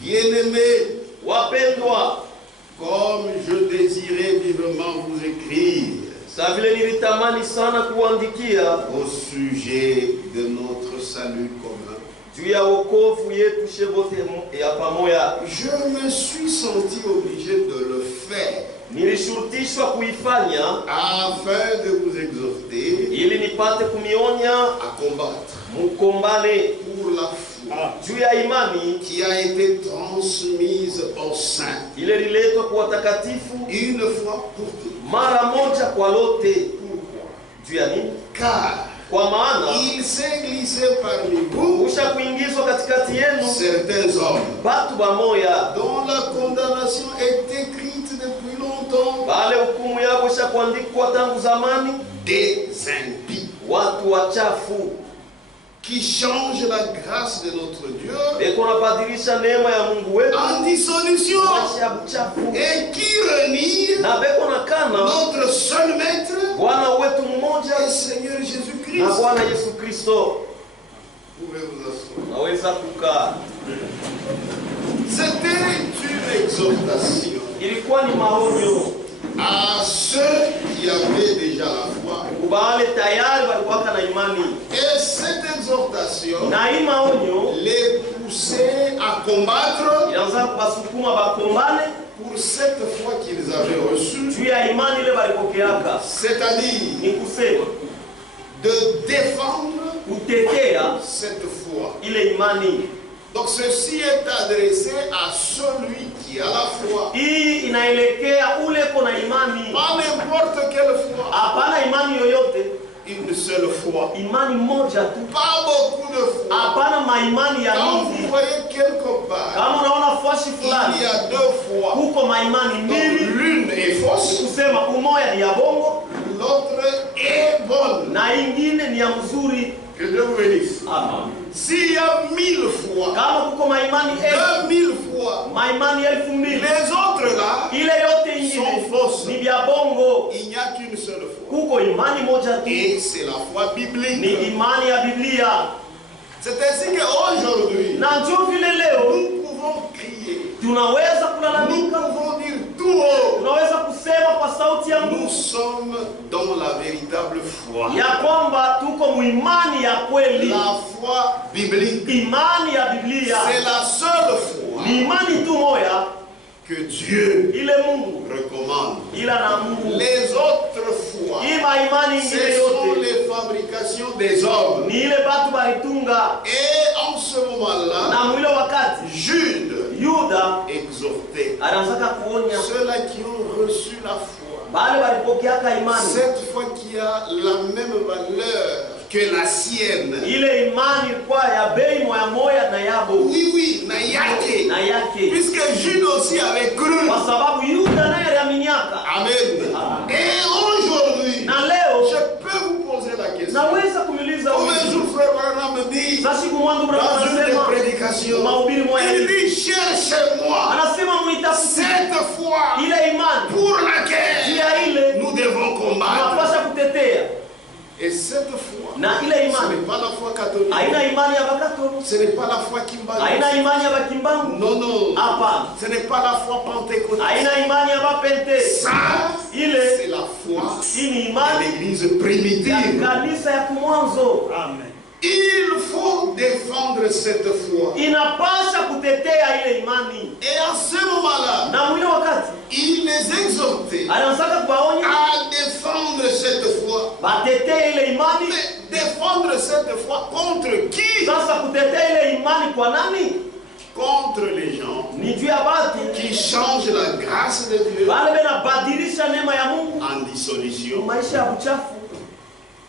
Bien-aimés, wapendwa, comme je désirais vivement vous écrire nilitamani sana kuandikia au sujet de notre salut commun, juu ya wokovu yetu shebote ya pamoja, je me suis senti obligé de le faire nilishurutishwa kuifanya afin de vous exhorter ili nipate kumionya à combattre mukombane pour la foi juu ya imani qui a été transmise aux saints ile liletwa kwa watakatifu une fois pour toutes. mara moja kwa lote. Pourquoi? Juu ya nini? Car Kwa maana il s'est glissé parmi vous usha kuingizwa katikati yenu certains hommes batu bamoya dont la condamnation est écrite depuis longtemps, bale hukumu yabo usha kuandikwa tangu zamani, des impies watu wachafu qui changent la grâce de notre Dieu beko nabadilisha neema ya Mungu wetu en dissolution maisha ya buchafu et qui renient na beko nakana notre seul maître Bwana wetu et mmoja Seigneur na Jésus-Christ. Bwana Yesu Kristo. Pouvez-vous asseoir. Naweza kukaa. C'était une exhortation Ilikuwa ni maonyo à ceux qui avaient déjà la foi. kubale tayari walikuwa na imani, Et cette exhortation na hii maonyo les poussait à combattre inaanza kubasukuma bakombane pour cette foi qu'ils avaient reçue, juu ya imani ile walipokeaka, c'est-à-dire ni kusema de défendre kutetea cette foi. ile imani. Donc ceci est adressé à celui qui a la foi. Hii inaelekea ule kona imani, Pas n'importe quelle foi, hapana imani yoyote, une seule foi. imani moja tu, Pas beaucoup de foi. hapana maimani ya Quand vous mingi. voyez quelque part, Kama unaona fashi il fulani y a deux foi. huko maimani Donc mbili, l'une est fausse, kusema umoja ni ya bongo l'autre est bonne. na ingine ni ya mzuri. Que Dieu vous bénisse. Amen. S'il y a 1000 fois, Kama kuko maimani 2000 fois, maimani 2000, les autres là, ile yote ingine sont fausses. ni vya bongo. Il n'y a qu'une seule foi. Kuko imani moja tu, Et c'est la foi ni biblique. imani ya Biblia. C'est ainsi qu'aujourd'hui, Na njoo vile leo nous pouvons crier, tunaweza nous kulalamika, pouvons dire tout haut, tunaweza kusema kwa sauti ya nous Mungu sommes dans la véritable foi. ya kwamba tuko muimani ya kweli. La foi biblique, Imani ya Biblia c'est la seule foi ni imani tu moya que Dieu ile Mungu recommande. ila na Mungu. Les autres fois, Ima imani ingine ce sont yote les fabrications des hommes. ni ile batu balitunga. Et en ce moment-là, Na mwile wakati Jude Yuda exhortait anaanza kuonya ceux-là qui ont reçu la foi. bale balipokeaka imani, Cette foi qui a la même valeur que la sienne. ile imani ilikuwa ya bei moya moya na yabo Oui, oui, na yake. na yake, Puisque Jude aussi avait cru. kwa sababu Yuda naye aliaminiaka. Amen. Et aujourd'hui, Na leo je peux vous poser la question. naweza kumuuliza Comme un huyu jour, frère Branham me dit, sasa, siku mwanzo brother dans une des anasema prédications, mahubiri moya il hivi, dit, cherchez-moi anasema muitafute cette foi ile imani pour juu laquelle ya ile nous devons combattre. tunapasha kutetea, Et cette foi, na ile ce imani n'est pas la foi catholique. haina imani ya Bakatoliki, Ce n'est pas la foi Kimbali. haina imani ya Bakimbangu, Non, non. hapana, Ce n'est pas la foi pentecôtiste. haina imani ya Bapente. Ça, Ile c'est la foi hii ni de imani l'église ya primitive. kanisa ya kumwanzo. Amen. Il faut défendre cette foi. Inapasha kutetea ile imani, Et en ce moment-là, na mwile wakati il les exhortait anaanza kuwaonya à défendre cette foi. batetee ile imani. Mais défendre cette foi contre qui? Sasa kutetea ile imani kwa nani? Contre les gens Ni juu ya batu qui changent la grâce de Dieu wale benabadilisha neema ya Mungu en dissolution. maisha ya uchafu.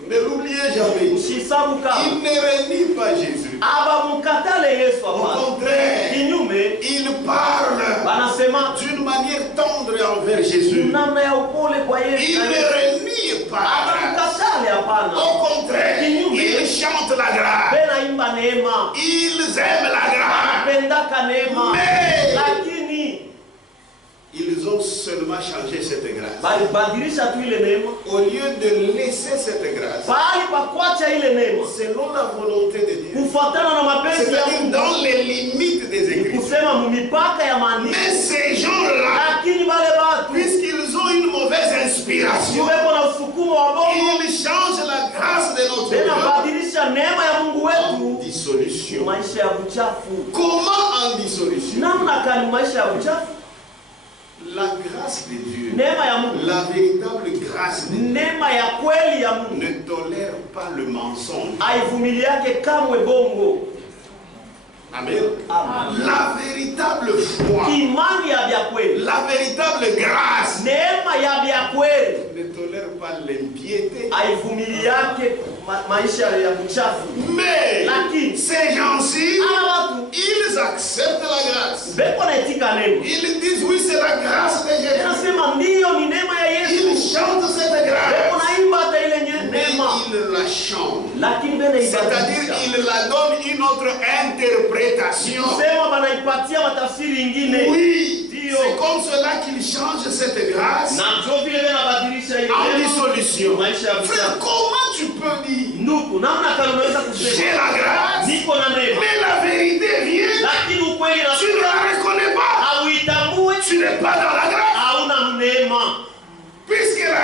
Ne l'oubliez jamais. Usihesabu kama Il ne renie pas Jésus. abamukatale Yesu, Au hapana. contraire, Kinyume il parle wanasema d'une manière tendre envers Jésus. namna ya upole kwa Il Yesu. ne renie pas la grâce. Abamukatale, hapana. Au contraire, ils chantent la grâce. Benaimba neema, Ils aiment la grâce. pendaka neema, Mais lakini ils ont seulement changé cette grâce. balibadilisha tu ile neema, Au lieu de laisser cette grâce pahali pa kuacha ile neema selon la volonté de Dieu, kufuatana na mapenzi ya c'est-à-dire Mungu, dans les mipaka ya maandiko. Mais ces gens-là, Lakini wale watu puisqu'ils ont une mauvaise inspiration, wako na usukumo wa bongo, ils changent la grâce de notre tena Dieu badilisha neema ya Mungu en wetu dissolution. maisha ya uchafu. Comment en dissolution? Namna gani maisha ya uchafu? La grâce de Dieu, Neema ya Mungu, la véritable grâce de Dieu, neema ya kweli ya Mungu ne tolère pas le mensonge. haivumiliake kamwe bongo. Amen. Amen. La véritable foi, Imani ya vya kweli, la véritable grâce neema ya vya kweli ne tolère pas l'impiété. haivumiliake maisha ya uchafu. Mais Lakini ces gens-ci, hawa watu ils acceptent la grâce. beko naitika neno, Ils disent oui, c'est la grâce de Jésus. nasema ndiyo ni neema ya Yesu. Ils chantent cette Beko grâce. naimba hata ile Mais neema, ils la chantent. lakini bene C'est-à-dire ibadilisha, qu'ils la donnent une autre interprétation. sema banaipatia matafsiri ingine. Oui, Dio. c'est comme cela qu'ils changent cette grâce Na ndio vile banabadilisha ile en neema dissolution. maisha ya Frère, uchafu. comment tu peux dire Ndugu, namna kama unaweza j'ai kusema la grâce, niko na neema, mais la vérité vient, lakini ukweli tu ne na la reconnais pas, hauitambue, tu n'es pas dans la grâce, hauna neema, puisque la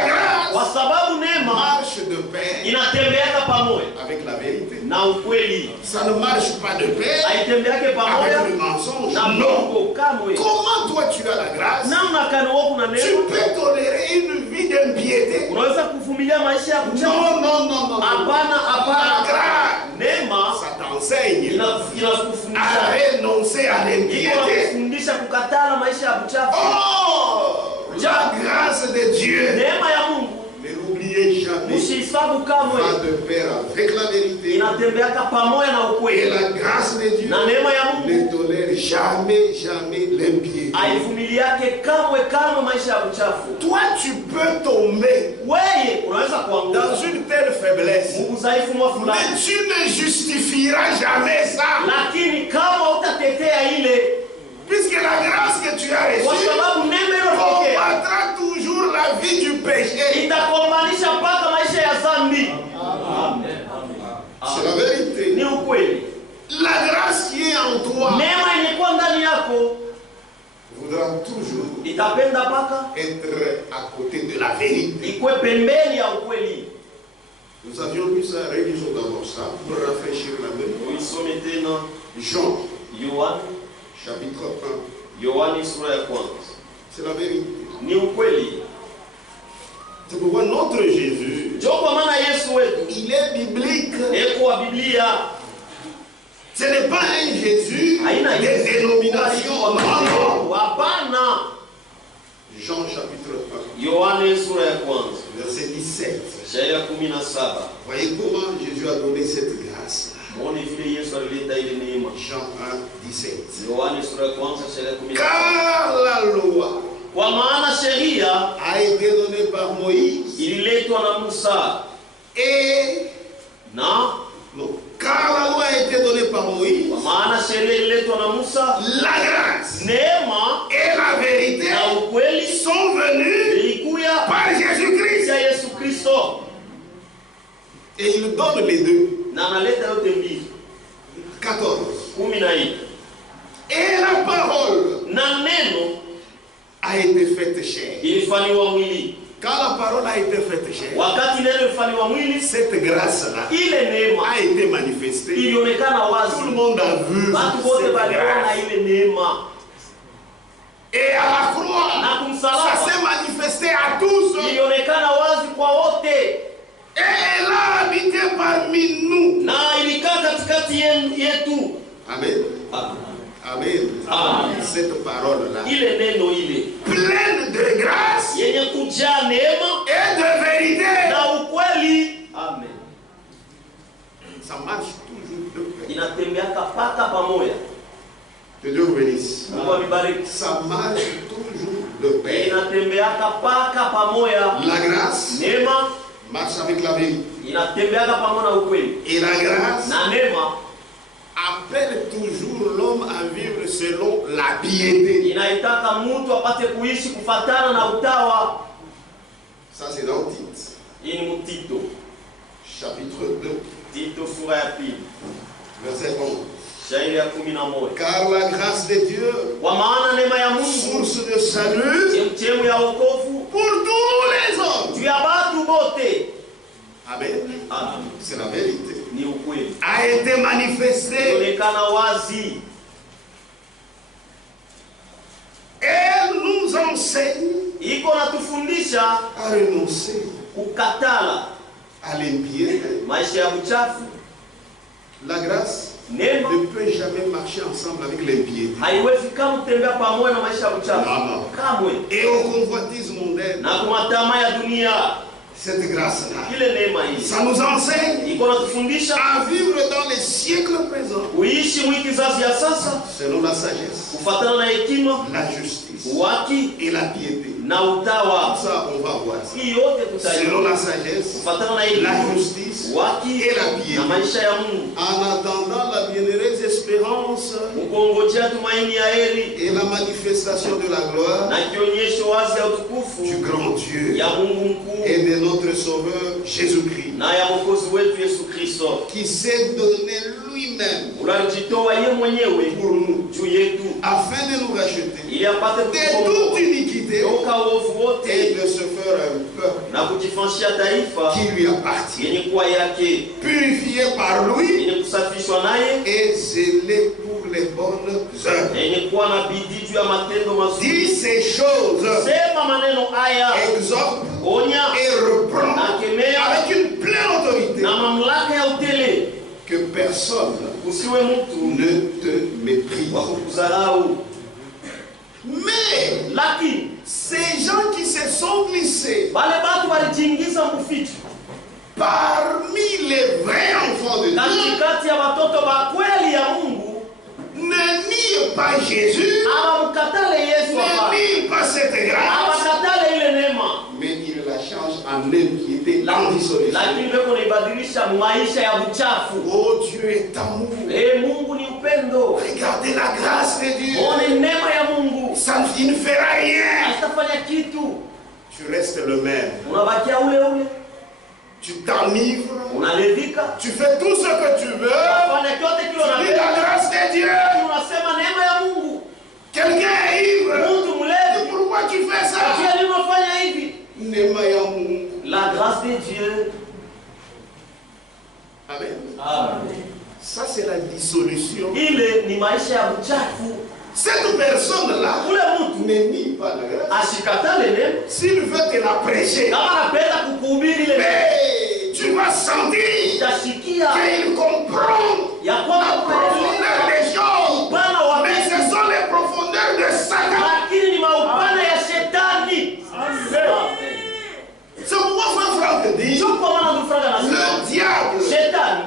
kwa grâce sababu neema marche de pair inatembeaka pamoja avec la vérité. na ukweli, Ça ne marche pas de pair haitembeake avec pamoja le mensonge. na Non. Mungu kamwe. Comment toi tu as la grâce? Namna kani wewe kuna Tu neema, peux tolérer une vie d'impiété? unaweza kuvumilia maisha ya uchafu? Non, non, non, non. Hapana, La hapana. grâce, Neema ça t'enseigne inakufundisha, à renoncer à l'impiété. inakufundisha kukatala maisha ya uchafu. Oh, la grâce de Dieu, Neema ya Mungu ne l'oubliez jamais, usihesabu kamwe, va de pair avec la vérité. inatembeaka pamoja na Et ukweli, la grâce de Dieu na neema ya Mungu ne tolère jamais, jamais l'impiété. haivumiliake kamwe kamwe maisha ya uchafu. Toi, tu peux tomber Wewe unaweza kuanguka dans une telle faiblesse, udhaifu mwa mais fulani, tu ne justifieras jamais ça. lakini kama utatetea ile, Puisque la grâce que tu as kwa reçue sababu neema iliyopokea combattra toujours la vie du péché. itakombanisha mpaka maisha ya dhambi. C'est la vérité. Ni ukweli. La grâce qui est en toi Neema yenye kuwa ndani yako voudra toujours itapenda mpaka être à côté de la vérité. ikwe pembeni ya ukweli. Nous avions lu ça, révisons d'abord ça, pour rafraîchir la mémoire. Uisome tena Jean, Yohani, chapitre 1. Yohani sura ya kwanza. C'est la vérité. Ni ukweli. C'est pourquoi notre Jésus, Ndio kwa maana Yesu wetu il est biblique. eko wa Biblia. Ce n'est pas un Jésus Haina des Yesu dénominations. Non, non. hapana. Jean chapitre 1, Yohani sura ya kwanza, verset 17. shairi ya 17. Voyez comment Jésus a donné cette grâce. Muone vile Yesu alileta ile neema. Jean 1, 17. Yohani sura ya kwanza, shairi ya 17. Car la loi Kwa maana sheria a été donnée par Moïse ililetwa na Musa et na non, car la loi a été donnée par Moïse, kwa maana sheria ililetwa na Musa, la grâce neema et la vérité na ukweli sont venues ilikuya par Jésus-Christ. ya Yesu Kristo, Et il donne les deux. na analeta yote mbili. 14. 14. Et la parole Na neno a été faite chair. ilifanywa mwili. Quand la parole a été faite chair, Wakati neno ilifanywa mwili, cette grâce-là ile neema a été manifestée. ilionekana Tout le wazi, monde a vu watu wote cette waliona grâce. ile neema, Et à la croix, na ça kumsalaba s'est manifesté à tous. ilionekana wazi kwa wote, Et elle a habité parmi nous. na ilikaa katikati yetu. Amen. Amen. Amen. Cette parole-là, Ile neno ile pleine de grâce yenye kujaa neema et de vérité. na ukweli. Amen. Ça marche toujours de pair. Inatembeaka paka pamoja. Que Dieu vous bénisse. Mungu avibariki. Ça marche toujours de pair. Inatembeaka paka pamoja. La grâce Neema marche avec la vérité. inatembeaka pamoja na ukweli, Et la grâce na neema appelle toujours l'homme à vivre selon la piété. inaitaka mtu apate kuishi kufatana na utawa. Ça c'est dans Tite, Hii ni Mtito, chapitre 2, Tito sura ya pili, verset 11. Shairi ya 11. Car la grâce de Dieu, Kwa maana neema ya Mungu source de salut chemchemu ya wokovu pour tous les hommes. juu ya batu bote. Amen. Amen. C'est la vérité. Ni ukweli. A été manifesté. Onekana wazi. Elle nous enseigne Iko natufundisha à renoncer kukatala à l'impiété. maisha ya uchafu. La grâce Neema ne peut jamais marcher ensemble avec l'impiété. haiwezi kama kutembea pamoja na maisha ya uchafu. Non, non. Kamwe. Et aux convoitises mondaines, Na kwa tamaa ya dunia, cette grâce-là, ile neema hii ça nous enseigne iko natufundisha à vivre dans les siècles présents kuishi mwiki kizazi ya sasa selon la sagesse, kufuatana na hekima, la justice waki et la piété. na utawa. Ça, on va voir ça. Hii yote Selon tutaiona la sagesse, kufuatana na la hekima, justice waki et la na piété. maisha ya Mungu, En attendant la bienheureuse espérance ukongojea tumaini ya heri et la manifestation de la gloire na kionyesho wazi ya utukufu du grand Dieu ya Mungu mkuu et de notre Sauveur Jésus-Christ, na ya Mwokozi wetu Yesu Kristo, qui s'est donné lui-même unajitoa yeye mwenyewe pour nous, juu yetu afin de nous racheter ili apate de toute kutukomboa iniquité toka uovu et wote de se faire un peuple na kujifanyia taifa qui lui appartient, yenye kuwa yake, purifié par lui yenye kusafishwa naye, et zélé pour les bonnes œuvres. yenye kuwa na bidii juu ya matendo mazuri. Dis ces choses, Sema maneno haya, exhorte onya et reprend na kemea avec une pleine autorité, na mamlaka ya utele, que personne usiwe mtu ne te méprise. wa kukudharau. Mais Lakini ces gens qui se sont glissés wale batu walijiingiza mficho parmi les vrais enfants de Dieu katikati ya watoto wa kweli ya Mungu, ne nient pas Jésus, hawamkatale Yesu, ne nient pas cette grâce, hawakatale ile neema, mais ils la changent en impiété, en dissolution. lakini weko naibadilisha maisha ya uchafu. Oh, Dieu est amour. Mungu ni upendo. Regardez la grâce de Dieu. One neema ya Mungu Ça ne fera rien. haitafanya kitu, Tu restes le même. unabakia ule ule, Tu t'enivres. unalevika, Tu fais tout ce que tu veux. unafanya kyote kile Tu dis la unapenda, grâce de Dieu. unasema neema ya Mungu. Quelqu'un est ivre. Mtu Et mlevi, pourquoi tu fais ça? kia limefanya hivi. Neema ya Mungu. La grâce de Dieu. Amen. Amen. Ça, c'est la dissolution. Ile ni maisha ya uchafu. Cette personne-là Ule mtu ne nie pas la grâce. ashikatale neema, S'il veut te la prêcher, kama anapenda kukuhubiri ile neema, mais tu vas sentir utashikia qu'il comprend ya la kwamba profondeur des choses. upana wa Mais ce sont les profondeurs de Satan. lakini ni maupana ya shetani. C'est pourquoi Frère Franck dit, Sio kwa maana mfranga le anasema diable shetani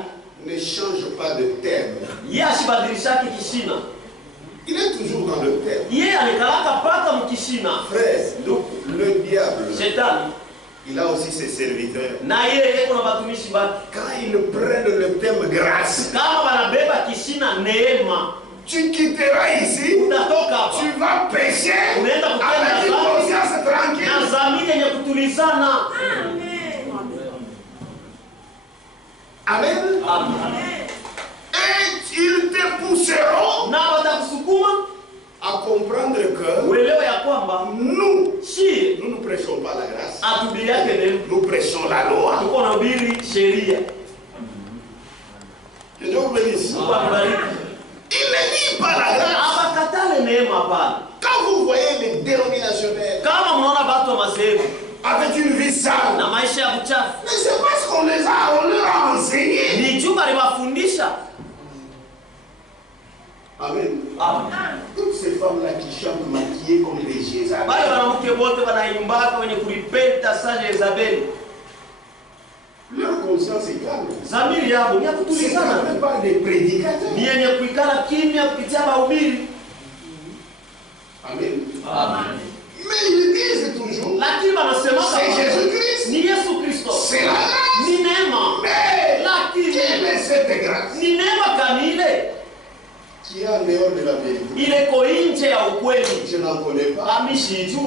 ne change pas de thème. yeye ashibadilishaki kishina, Il est toujours dans le thème. yeye anikalaka paka mkishina. Frère, donc le diable, Shetani il a aussi ses serviteurs. na yeye yeko na batumishi bake, Quand ils prennent le thème grâce, kama wanabeba kishina neema, tu quitteras ici, utatoka hapa tu vas pécher unaenda avec une kutenda dhambi conscience na tranquille. dhamiri yenye kutulizana. Amen. Amen. Et ils te pousseront Na watakusukuma à comprendre que uelewe ya kwamba nous shi ne prêchons pas la grâce. atubiri yake neema, Nous prêchons la loi. tuko na ubiri sheria. Que Dieu vous bénisse. Mungu akubariki. Il ne nie pas la grâce. Abakatale neema hapana. Quand vous voyez les dénominationnaires Kama mnaona watu wa madhehebu avec une vie sale, na maisha ya uchafu, mais c'est parce qu'on leur a enseigné. ni juma liwafundisha. Amen. Amen. Toutes ces femmes-là qui chantent maquillées comme des Jézabel. Wale wanawake wote wanaimbaka wenye kulipenda sana Jezabeli, Leur conscience est calme. dhamiri yao ni ya C'est kutulizana, calme par des prédicateurs. ni yenye kuikala kimya kupitia mahubiri. Amen. Amen. Mais ils disent toujours, Lakini wanasema c'est Jésus-Christ, ni Yesu Kristo, c'est la grâce. ni neema. Mais Lakini quelle est cette grâce ni neema kamile qui est en dehors de la vérité? ile ko nje ya ukweli, Je n'en connais pas. amishijue.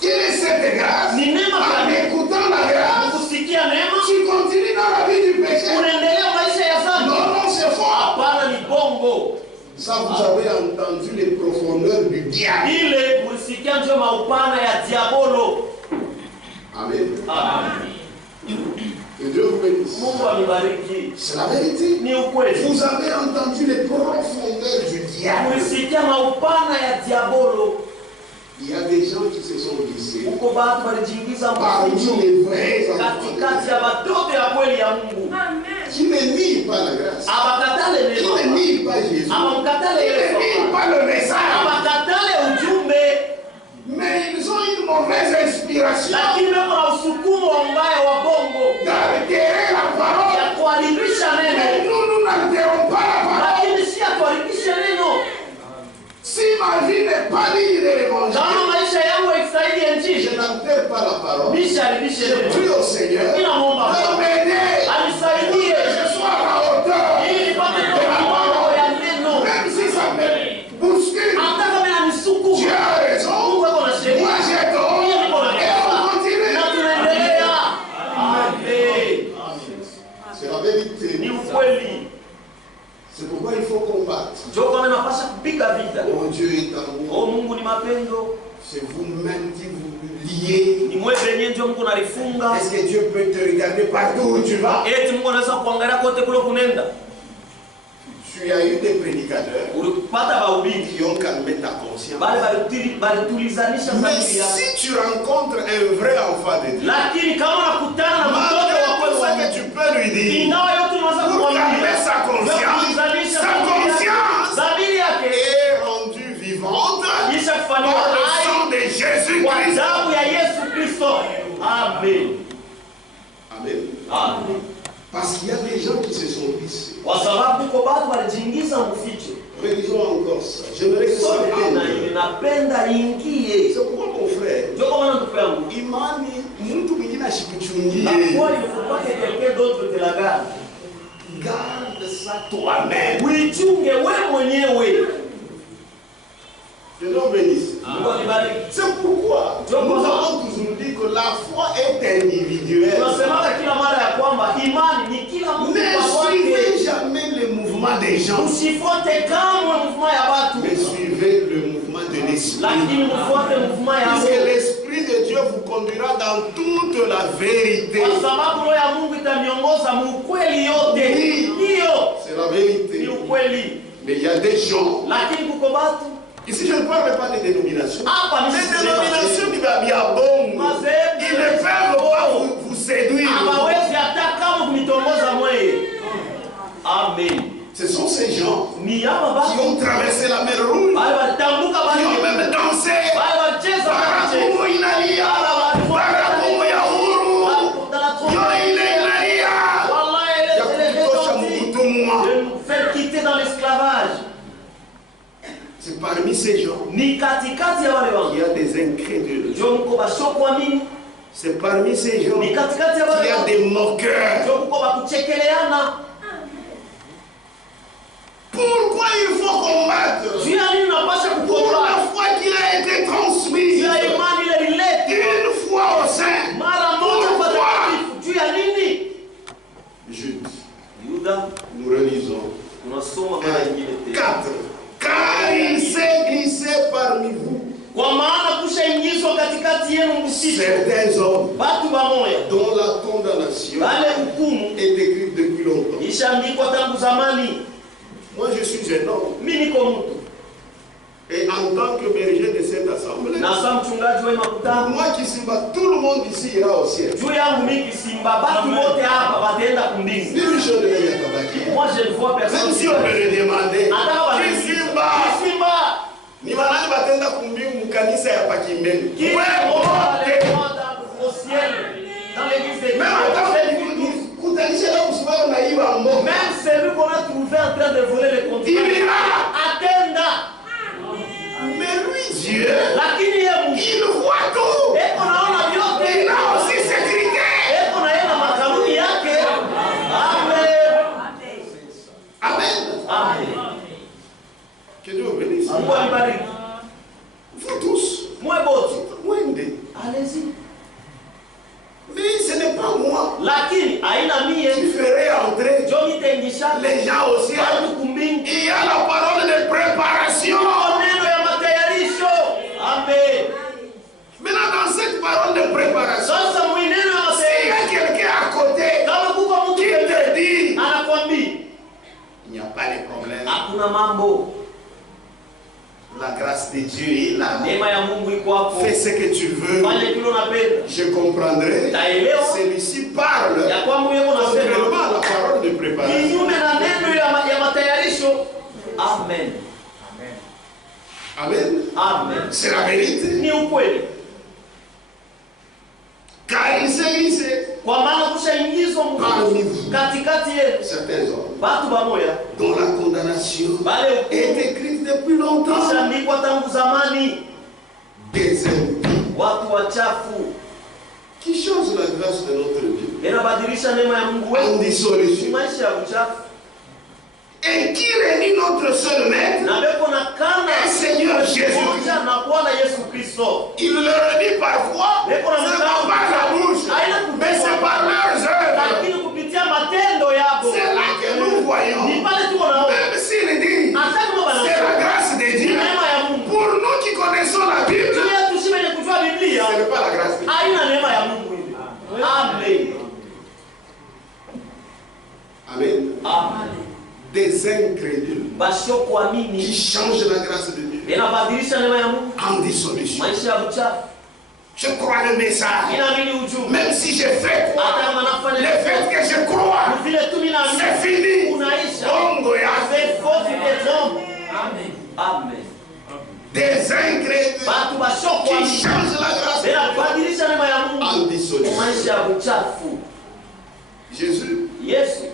Quelle est cette grâce? Ni neema En kamile, écoutant la grâce, kusikia neema tu continues dans la vie du péché. unaendelea maisha ya dhambi. Non, non, c'est faux. Hapana, ni bongo. Mungu. Ça, vous avez entendu les profondeurs du diable. Ile ulisikia ndio maupana ya diabolo. Amen. Amen. Que Dieu vous bénisse. Mungu amibariki. C'est la vérité. Ni ukweli. Vous avez entendu les profondeurs du diable. Ulisikia maupana ya diabolo. Il y a des gens qui se sont glissés Uko batu walijiingiza parmi les vrais katikati ya watoto ya kweli ya Mungu. qui ne nient pas la grâce, Abakatale qui ne neno. nient pas Jésus, Abamkatale qui ne Yesu. nient pas le message, Abakatale ujumbe. mais ils ont une mauvaise inspiration Lakini wako na usukumo mbaya wa bongo d'altérer la parole. ya kuharibisha Mais neno. nous n'altérons pas la parole. Lakini si atuharibishe neno. Si ma vie n'est pas digne de l'évangile, Kama maisha yangu haistahili ya je Injili, n'altère pas la parole. nisharibishe Je prie neno. au Seigneur Ninamwomba de Bwana m'aider anisaidie que je sois à la hauteur. ili nipate kiwango ya neno. Même si ça me bouscule, Hata kama inanisukuma, Dieu a raison. Mungu ako na sheria. Moi j'ai tort. Mimi niko na Et on kosa. continue. Na tunaendelea. Amen. C'est la vérité. Ni ukweli. C'est pourquoi il faut combattre. Ndio kama napasha kupiga vita. Oh, Dieu est amour. Oh, Mungu ni mapendo. C'est vous-même qui vous liez. Ni mwewe yenyewe ndio Mungu analifunga. Est-ce que Dieu peut te regarder partout où tu vas? Eti Mungu anaweza kuangalia kote kule kunenda. Tu as eu des prédicateurs Ulipata bahubiri. qui ont calmé ta conscience. Bali balitulizanisha Mais familia yako. si tu rencontres un vrai enfant de Dieu, Lakini kama unakutana na mtoto malgré wa tout kweli ce wa que tu peux lui dire, ingawa yote unaweza pour calmer kumwambia sa conscience, sa conscience dhamiri yake est rendue vivante kisha kufanywa par le hai sang de kwa Jésus-Christ. damu ya Yesu Kristo. Amen. Amen. Amen. Parce qu'il y a des gens qui se sont glissés. Kwa sababu kwa watu walijiingiza mficho. Réalisons encore ça. J'aimerais que ça Sote tena entre. hivi napenda ingie. C'est pourquoi mon frère, Ndio kwa maana ndugu yangu. imani mtu mwingine Na asikuchungie. kwa il faut pas que quelqu'un d'autre te la garde. Garde ça toi-même. Uichunge wewe mwenyewe. Que Dieu bénisse. Mungu anibariki. C'est pourquoi Dieu nous bénisse. avons toujours dit que la foi est individuelle. Tunasemaga kila mara ya kwamba imani ni kila mtu Ne kwa suivez wake. jamais le mouvement des gens, Usifuate kamwe mfumo ya watu, mais suivez le mouvement de l'esprit. lakini mfuate mfumo ya Puisque Mungu, l'esprit de Dieu vous conduira dans toute la vérité. kwa sababu roho ya Mungu itamiongoza mukweli yote. Hiyo C'est la ni vérité. ukweli, Mais il y a des gens. lakini kuko batu Ici, je ne parle pas des dénominations. hapa ni Les dénominations ni babia bongo. Mazehebu Ils ne peuvent pas vous séduire. hawawezi hata kama kunitongoza mweye. Amen. Ce sont ces gens Ni hapa qui basi ont traversé la mer Rouge, wale walitambuka qui ont bali même dansé. wale walicheza Barakumu inalia, barakumu ya huru, yo ile inalia. Ya kutosha mkutumwa. de nous faire quitter dans l'esclavage. C'est parmi ces gens Ni katikati ya wale qu'il wangu y a des incrédules. ndio mko bashokuamini. C'est parmi ces gens Ni qu'il katikati ya y wale a wangu des moqueurs. ndio mko bakuchekeleana. Pourquoi il faut combattre? Juu ya nini unapasha Pour la kukomba? foi qui a été transmise Juu ya imani ile ilete une fois au sein. mara moja kwa Pourquoi? takatifu. Juu ya nini? Jude, Yuda, nous relisons. tunasoma mara nyingine tena. 4. Car il s'est glissé parmi vous Kwa maana kushaingizwa katikati yenu msicho certains hommes batu bamoya dont la condamnation bale hukumu est écrite depuis longtemps. ishaandikwa tangu zamani. Moi, je suis un homme. Mimi niko mtu Et en tant que berger de cette assemblée, na saa mchungaji wa makutano. moi qui suis bas, tout le monde ici ira au ciel. Juu yangu mimi kisimba, batu wote hapa wataenda kumbingu. Mimi je ne vais pas. Moi je ne vois Même personne. si on me le demandait, Hata kama Kisimba, Kisimba ni wanani batenda kumbingu mkanisa ya Pakimbeni. qui Wewe est wote. au ciel dans l'église de Même hata Dieu. kutanisha na kusimama na iba mboga. Même celui qu'on a trouvé en train de voler les Il continents. ira. Atenda. Mais lui, Dieu, Lakini yeye Mungu il voit tout. eko naona Il vyote. a aussi ses critères. Eko na yeye na makanuni yake. Amen. Amen. Amen. Que Dieu vous bénisse. Mungu anibariki. Vous tous, Mwe bote. mwende. Allez-y. Mais ce n'est pas moi Lakini aina qui mie ferai entrer ndio nitaingisha les gens au ciel. watu kumbingu. Il y a la parole de préparation. Neno ya matayarisho. Amen. Maintenant, dans cette parole de préparation, Sasa mweneno ya s'il y a matayarisho. quelqu'un à côté Kama kuko mtu qui te dit, anakuambia il n'y a pas de problème. hakuna mambo. La grâce de Dieu est là. Neema ya Mungu iko hapo. Fais ce que tu veux. Fanya kile unapenda. Je comprendrai. Taelewa. Celui-ci parle Ya kwamba yeye unasema contrairement à la parole de préparation. kinyume na neno ya matayarisho. Amen. Amen. Amen. C'est la vérité. Ni ukweli. Car il s'agissait Kwa maana kushaingizwa parmi vous katikati yenu certains hommes watu bamoya dont la condamnation bale est écrite depuis longtemps. kushaandikwa tangu zamani, Des impies watu wachafu. qui changent la grâce de notre Dieu Inabadilisha neema ya Mungu en wetu dissolution maisha ya uchafu, et qui réunit notre seul maître, na beko na le kana Seigneur Jésus-Christ. moja na Bwana Yesu Kristo. Il le redit parfois, ce n'est pas la bouche, mais c'est par leurs œuvres. Lakini kupitia matendo yako C'est là que nous voyons. ni pale tu unaona Même s'il dit, hata kama c'est la bana grâce de Dieu. neema ya Mungu. Pour nous qui connaissons la Bible, Tulia tushime ni kujua Biblia ce n'est pas la grâce de Dieu. haina neema ya Mungu hivi. Amen. Amen. Amen. Des incrédules Basho qui kuamini changent la grâce de Dieu inabadilisha neema ya Mungu en dissolution. maisha ya uchafu. Je crois le message. Inaamini ujumbe Même si j'ai fait quoi, hata kama nafanya le fait que je crois, vile tu c'est ninaamini fini. unaisha. Bongo ya C'est faux, tu te trompes. Amen. Amen. des incrédules Watu basho qui kuamini changent la grâce de Dieu inabadilisha neema ya en Mungu dissolution. maisha ya uchafu. Jésus, Yesu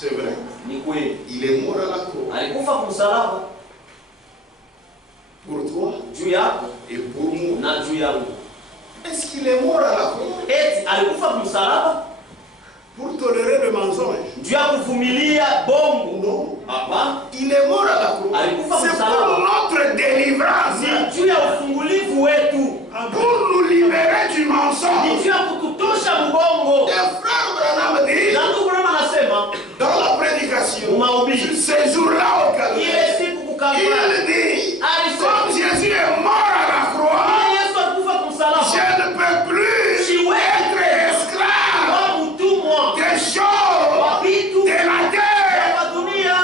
c'est vrai, ni kweli il est mort à la croix alikufa kumsalaba pour toi juu yako et pour moi. na juu yangu. Est-ce qu'il est mort à la croix Eti alikufa kumsalaba pour tolérer le mensonge? juu ya kuvumilia bongo? Non. Hapana, Il est mort à la croix. Alikufa C'est msalaba. pour notre délivrance, ni juu ya ufungulivu wetu, pour nous libérer du ni mensonge. juu ya kututosha mbongo. Et frère Branham dit, Na ndugu Branham anasema dans la prédication, Mahubiri. ce jour-là au Calvaire, ile siku kukamata il dit, alisema comme Jésus est mort à la croix, Yesu alikufa kumsalaba, je ne peux plus être esclave kwa mtumwa des choses wa vitu de la terre. vya dunia.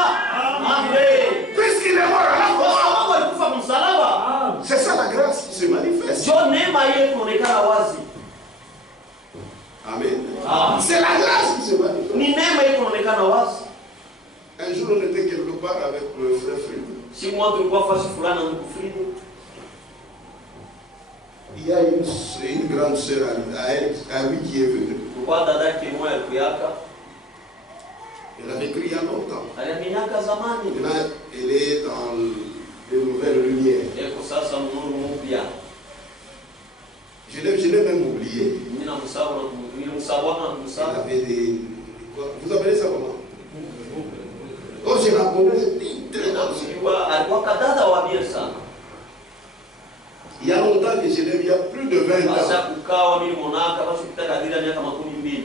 Amen. Puisqu'il est mort à la Kwa croix, sababu alikufa kumsalaba, c'est ça la grâce qui se manifeste. ndio neema ile kuonekana wazi. Amen. Amen. C'est la grâce qui se manifeste. Ni neema ile kuonekana wazi. Un jour, on était quelque part avec le frère Fribourg. Siku moja tulikuwa fasi fulani na ndugu Frido, Il y a une grande sœur à elle, à lui qui est venue. kulikuwa dada yake mmoja kuyaka Elle avait écrit il y a longtemps. alimiaka zamani, Maintenant, elle est dans les nouvelles lumières. eko sasa mnuru mpya. Je l'ai même oublié. Mimi namsahau na nilimsahau na Elle kumsahau. avait des. Vous appelez ça comment? Oh, je la connais. Très ancienne. Alikuwa kadada wa bien sana. Il y a longtemps que je l'ai vu, il y a plus de 20 Basa ans. kukawa mimi monaka basi kutaka kadira miaka 20.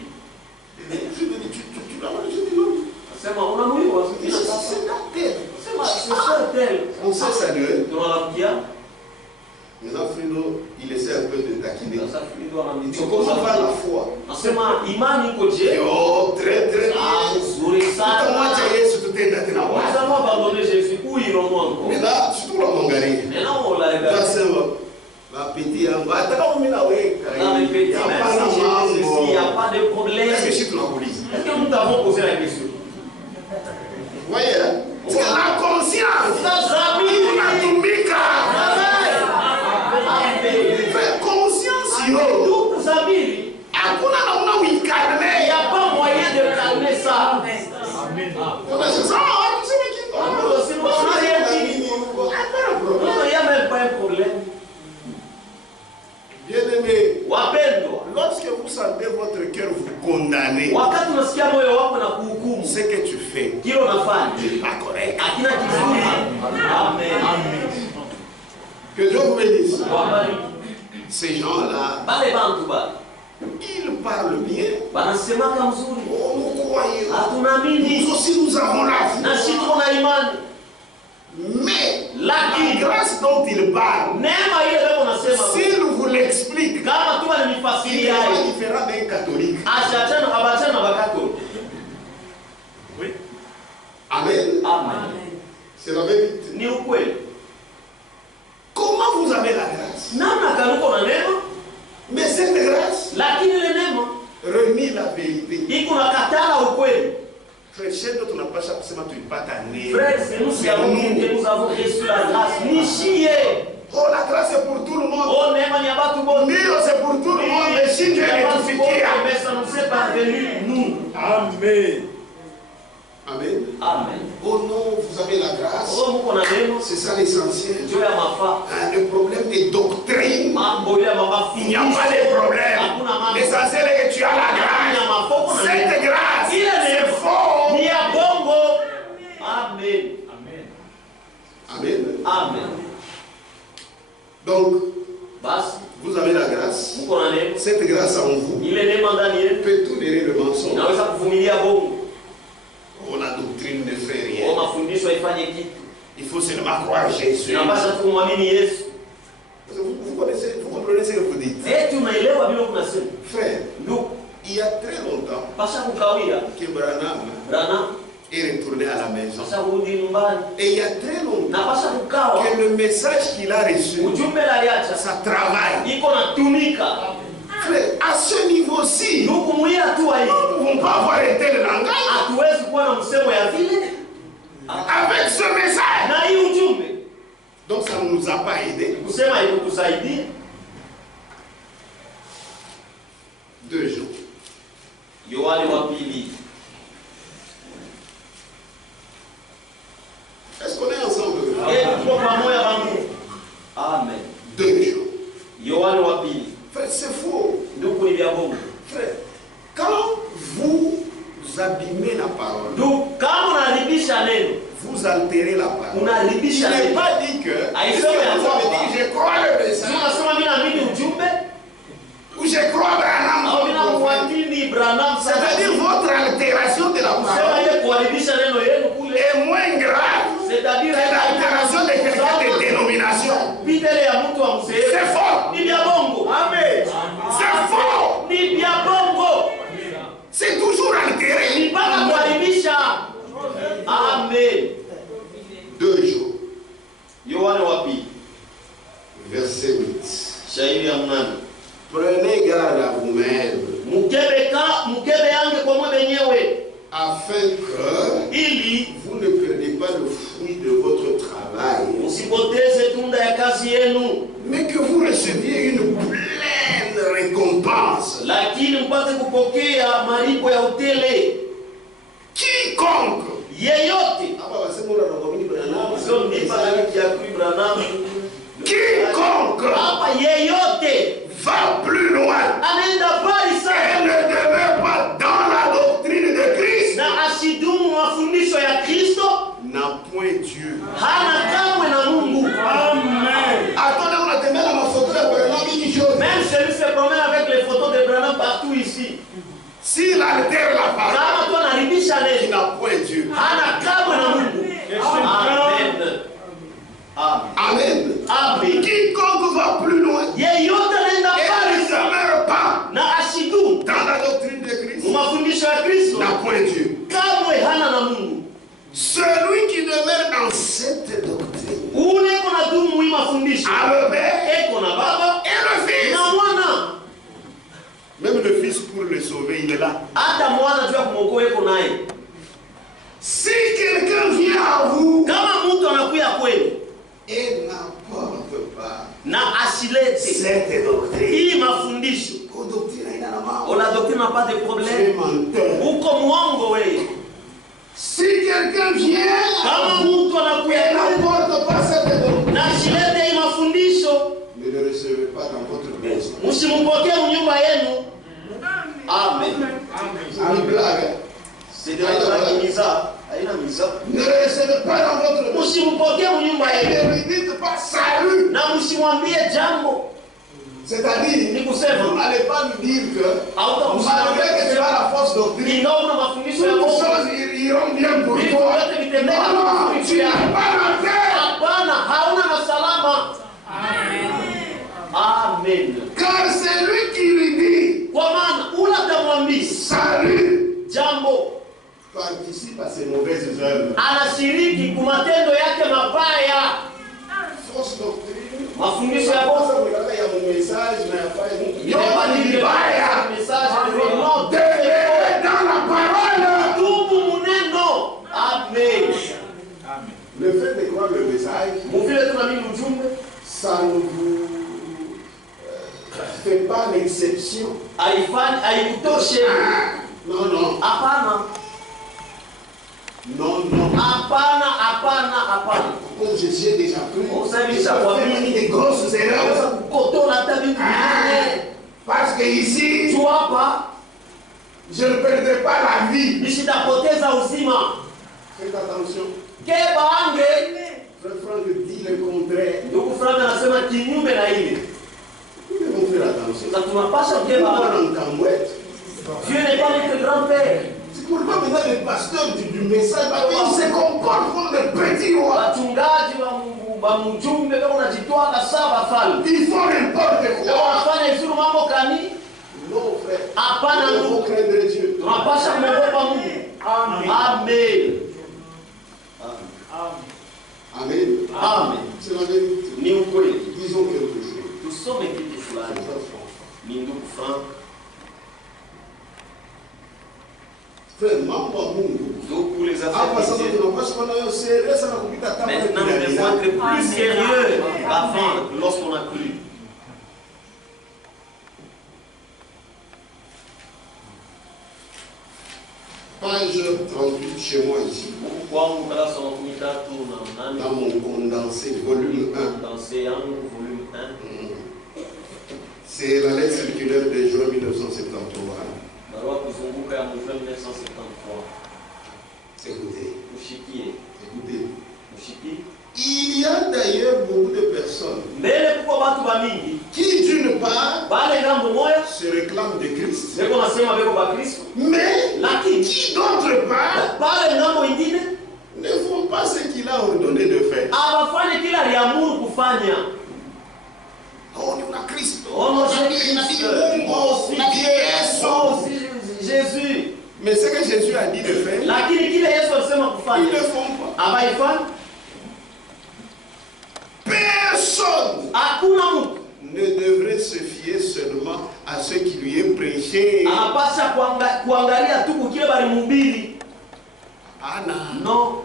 Je me dis, tu l'as mal, je dis non. Sema unamuiwa Il dit, c'est la terre. sema c'est tel. On s'est salué. Tunalakia Maintenant, Frido, il essaie un peu de taquiner. sasa Frido Il dit, comment va la foi? Nasema imani iko Et je? oh, très, très Ah, bien. nzuri Tout à moi, sana. tu as Yesu, tout est dans tes mains. Sasa abandonner Jésus kuiromo encore. Mais là, surtout la Mongarie. Maintenant on l'a Là, regardé. c'est ma petite ambo. Attends, on met la way. Dans les petits, Il n'y a même pas la si j'ai dit ceci, il n'y a mambo. pas de problème. Est-ce que je suis dans la police? Est-ce que nous t'avons posé la question? Vous voyez, hein? Parce que la conscience, inatumika. Fais conscience, yo. Ndugu Zabiri, Hakuna namna il n'y uikalme. a pas moyen de calmer ça. Unasema, ah, tuseme kitu. Non, il n'y a même pas un problème. Bien-aimé, Wapendwa, lorsque vous sentez votre cœur vous condamner, wakati unasikia moyo wako na kuhukumu, ce que tu fais kile unafanya n'est pas correct. hakina kizuri. Amen. Que Dieu vous bénisse. Wabariki. Ces gens-là, Bale bantu bale ils parlent bien. banasemaka mzuri, Oh, nous croyons. hatunaamini Nous aussi, nous avons la foi. na sisi tuna imani. lakini grâce dont il parle, neema ile beko nasema s'il vous l'explique, kama tu il alinifasiria n'est pas différent d'un catholique. ashachana abachana na bakatolika. Amen. Amen. C'est la vérité. Ni ukweli. Comment vous avez la grâce? Namna kanuko na neema, Mais cette grâce lakini ile neema renie la vérité. iko na katala ukweli. Frère, chez nous, tunapasha kusema tuipata neema. Frère, c'est nous qui avons dit que nous avons reçu la grâce. Nishie. Oh, la grâce est pour tout le monde. Oh, neema ni ya watu wote. Ndio, c'est pour tout le monde. Mais si Dieu est tufikia. Mais ça nous est parvenu, nous. Amen. Amen. Amen. Oh non, vous avez la grâce. Oh, muko na neema. C'est ça l'essentiel. Dieu ya mafa. Le problème des doctrines. Mambo ya mama Il n'y a pas de problème. L'essentiel est que tu as la grâce. Cette grâce, c'est faux. Ni ya bongo. Amen. Amen. Amen. Donc, Basi, vous avez la grâce. muko na neema. Cette grâce en vous Ile neema ndani yenu peut tolérer le mensonge. inaweza kuvumilia bongo. Oh, la doctrine ne fait Oh, rien. mafundisho haifanye kitu. Il faut seulement croire Jésus. Inapaswa tu kumwamini Yesu. Vous comprenez ce que vous dites. Eti unaelewa vile kunasema. Frère, Ndugu, il y a très longtemps pasha kukawia. que Branham Rana, est retourné à la maison. pasha kurudi nyumbani. Et il y a très longtemps Na pasha kukawa. que le message qu'il a reçu, Ujumbe la liacha. ça travaille. Iko na tumika. Frère, à ce niveau-ci, nous Ndugu muia hatua hii. ne pouvons pas avoir un tel langage. Hatuwezi kuwa na msemo ya vile. Avec ce message. Na hii ujumbe. Donc ça ne nous a pas aidé. Kusema ikutusaidia. 2 jours. Yohane wa pili. Est-ce qu'on est ensemble? Tuko pamoja bangu. Amen. 2 jours. Yohane wa pili. Frère, c'est faux. Ndugu ni vya bongo. Frère, quand vous abîmez la parole, Ndugu, kama unaharibisha neno, vous altérez la parole. Il unaharibisha n'est neno. pas dit que, Aïe, puisque ça, mais vous avez attends, dit, je crois le message, Unasema mimi naamini ujumbe ou je crois Branham, au mimi votre prophète. namwamini Branham. C'est-à-dire votre altération de la Sema parole ile kuharibisha neno yenu kule. est moins grave C'est-à-dire que l'altération de quelqu'un de dénomination. Pitele ya mtu wa mzee. C'est faux. Ni vya bongo. Amen. C'est faux. Ni vya bongo. C'est toujours altéré. Ni mpaka kuharibisha. Amen. 2 jours. Yohane wa pili. Verset 8. Shairi ya 8. Prenez garde à vous-même, Mkebe yange kwa mwe benyewe. afin que Ili vous ne perdiez pas le fruit de votre travail, usipoteze tunda ya kazi yenu, mais que vous receviez une pleine récompense. lakini mpate kupokea malipo ya utele. Quiconque, Yeyote sio ndipa ya Branham. quiconque Hapa yeyote va plus loin anaenda mbali et sana ne demeure pas dans la doctrine de Christ na asidumu mafundisho ya Kristo, n'a point Dieu. hana kamwe na Mungu. Amen. Attendez, on a tenu la photo de Branham qui chose. Même celui se promène avec les photos de Branham partout ici. S'il altère la parole, Kama tu anaharibisha il neno, n'a point Dieu. hana kamwe na Mungu. Amen. Amen. Amen. Amen. Quiconque va plus loin Yeyote anaenda et mbali ne sana demeure pas na asidumu dans la doctrine de Christ mafundisho ya Kristo, n'a point Dieu. kamwe hana na Mungu. Celui qui demeure dans cette doctrine Ule kuna dumu hii mafundisho a le Père eko na Baba et le Fils. na Mwana. Même le Fils pour le sauver, il est là. Hata Mwana juu ya kumwokoa eko naye. Si quelqu'un vient à vous Kama mtu anakuya kweli et n'apporte pas na asilete cette doctrine, hii mafundisho, qu'au doctrine il a la main. la doctrine n'a pas de C'est problème. menteur. Uko mwongo wewe. Si quelqu'un vient Kama mtu et anakuya kweli n'apporte pas cette doctrine, na asilete hii mafundisho, ne le recevez pas dans votre maison. msimpokee mnyumba yenu. Amen. Une blague. C'est de la misa, haina misa. Ne le recevez pas dans votre maison. Msimpokee mnyumba Et yenu ne lui dites pas salut. na msimwambie jambo. C'est-à-dire, Ni vous kusema n'allez pas lui dire que malgré que tu hautamwambia as la fausse doctrine, ingawa una mafundisho ya toutes Mungu, choses iront bien pour vitu toi. vyote vitendeka Non, vizuri tu juu n'as yako. pas la terre. Hapana, hauna Amen. Car c'est lui qui lui dit, Kwa maana ule atamwambia salut, jambo, participe à ses mauvaises œuvres. anashiriki kwa matendo yake mabaya. Fausse doctrine. Mafundisho ya Mungu message il n'est pas dit que message non dans la parole. tubu muneno. Amen. Le fait de croire le message, Mufile tunaamini ujumbe, ça ne vous fait pas l'exception. haikutoshe. Non, non. Hapana. Non, non. Hapana. Comme Jésus a déjà cru, On s'est mis ça à fait des grosses erreurs. Parce que ici, Tu hapa je ne perdrai pas la vie. nisitapoteza uzima. Faites attention. Kebange Frère Franck dit le contraire. ndugu fulani anasema kinyume na ile. Nous devons faire attention. Na tunapasha Nous kukeba. sommes en camouette. Dieu n'est pas notre grand-père. C'est pourquoi maintenant le pasteur du message, il se comporte comme le petit roi. Wachungaji wa mjumbe kama unajitoa sawa falme. Ils font n'importe Kama quoi. wanafanya vizuri mambo kani? Non, frère. Hapana Il faut ndugu. craindre Dieu. Tunapasha kumwogopa Mungu. Amen. Amen. Amen. C'est la vérité. Ni ukweli. Disons quelque chose. Tusome kitu fulani. Ni ndugu Frank. Frère, mambo ya Mungu. Donc pour les Hapa sasa affaires tunapaswa kuwa nayo serious sana kupita kama maintenant nous devons être plus sérieux qu'avant lorsqu'on a cru. Page 38 chez moi ici. Kwangu ukurasa wa 13 Dans mon condensé, volume 1. dans yangu volume 1. C'est la lettre circulaire de juin 1973. Barua kuzunguka ya mwaka 1973. Écoutez, Ushikie. écoutez. Ushiki. Il y a d'ailleurs beaucoup de personnes Mbele kuko watu bamingi. qui, d'une part, Bale ngambo moya se réclament de Christ, beko nasema beko ba Kristo. mais Lakini qui, d'autre part, bale ngambo ingine ne font pas ce qu'il a ordonné de faire. abafanye kila aliamuru kufanya. Oh, ni una Kristo. Ono Nabii Mungu, nabii Yesu. Jésus. Mais ce que Jésus a dit de faire, Lakini kile Yesu alisema ils kufanya ne le font pas. abaifanya. Personne Hakuna mtu ne devrait se fier seulement à ce qui lui est prêché. anapasha kuangalia tu kile balimhubiri. Anna. No,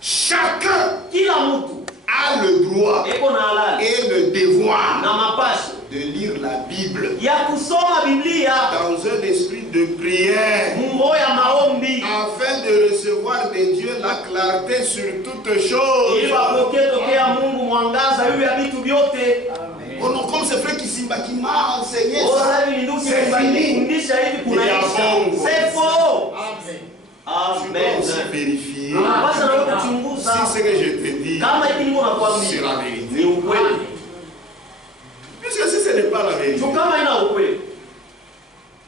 Chacun kila mtu a le droit eko na halali et le devoir na mapasho de lire la Bible ya kusoma Biblia dans un esprit de prière mumbo ya maombi afin de recevoir de Dieu la clarté sur toutes choses. ili wapokee tokea Mungu mwangaza juu ya vitu vyote. Oh non, comme c'est frère Kisimba qui m'a enseigné Oh, ça, sasa hivi ndugu c'est fini. kufundisha hivi Il y a kunaisha. bongo. C'est faux. Tu dois Amen. aussi vérifier Unapaswa na wewe si kuchunguza ce que je te dis, kama hiki niko c'est nakwambia la ni vérité. ukweli. Puisque si ce n'est pas la vérité, Tu kama ina ukweli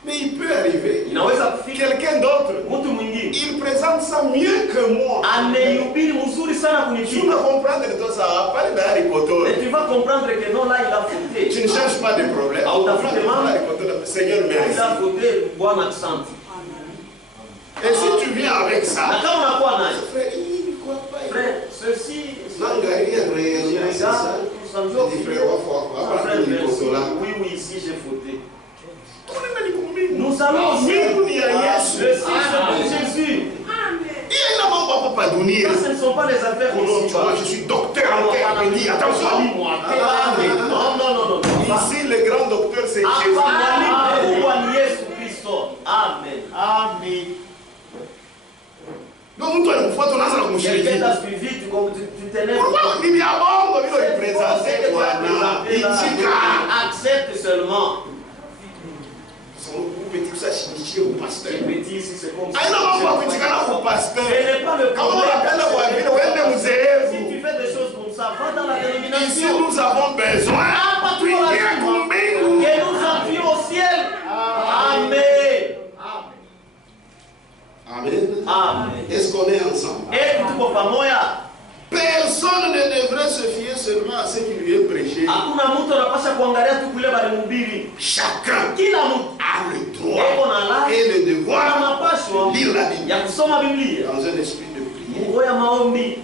mais il peut arriver. inaweza kufika Quelqu'un d'autre, mtu mwingine il présente ça mieux que moi. ameihubiri mzuri sana Tu kunipita. vas comprendre tout ça, pas de Harry Potter. Et tu vas comprendre que non, là, il a fauté. Tu ne cherches pas de problème. Ah, on a fait Comprends, mal. Harry Potter, Seigneur, Il merci. a fauté, bon accent. Et si tu viens avec Na ça, kama unakuwa naye, frère, il ne croit pas. frère, ceci, Nangaria réellement, c'est ça. ça me Je dis, frère, Frère, il faut merci. là. Oui, oui, ici j'ai fauté. Nous Nous allons aussi Mungu le ni ya Yesu. Jésus, Jésus. Il n'a même pas dunia. Ça, ce ne sont pas les affaires Oh non, ici. tu vois, je suis docteur en terre. Il dit, attention. Non, non, non, non. Ici, le grand docteur, c'est Jésus. Hapa mwalimu mkubwa ni Yesu Kristo. Amen. Amen. Donc, mtu alikufuata unaanza na kumshiriki. Quelqu'un t'a suivi, tu t'élèves. Pourquoi bibi ya bongo vile ulipresente bwana? Itika. Accepte seulement. Son petit que ça signifiait au pasteur. Les petits ici, c'est comme ça. Aina mambo kutikana kwa pasteur. Ce n'est pas le Kama problème. unapenda kwa vile uende Si mzeevu. tu fais des choses comme ça, va dans la Ici dénomination. nous avons besoin kuingia kumbingu. Que nous entrions au ciel. Amen. Amen. Amen. Est-ce qu'on est ensemble? Et tuko pamoja. Personne ne devrait se fier seulement à ce qui lui est prêché. Hakuna mtu anapasha kuangalia tu kule bali mhubiri. Chacun Kila mtu a le eko droit na haki et le na devoir mapasho de lire la Bible ya kusoma Biblia dans un esprit de prière. ngoya maombi.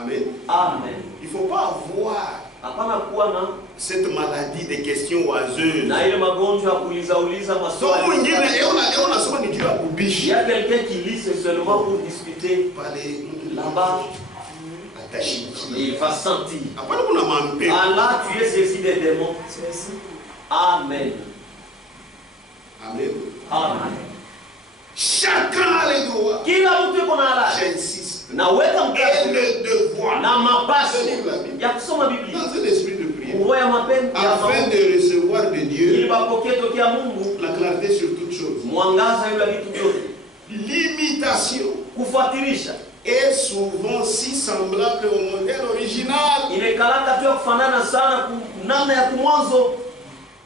Amen. Amen. Il ne faut pas avoir Hapana kuwa na cette maladie des questions oiseuses. na ile magonjwa ya kuuliza uliza Donc, maswali. on a souvent dit à Il y a quelqu'un qui lit seulement pour discuter là-bas. Il va sentir. Allah, tu es saisi des démons. Amen. Amen. Amen. Chacun a les droits. Kila mtu yuko na haki. J'insiste. Naweka mkazo Et le devoir na mapasho de lire la Bible ya kusoma Biblia. dans un esprit de prière. Ngoya mapenzi ya Afin Mungu. de recevoir de Dieu Ili bapokee tokea Mungu la clarté sur toutes choses. mwangaza yule vitu vyote. L'imitation Kufuatilisha est souvent si semblable au modèle original imekalaka tu ya kufanana sana namna ya kumwanzo.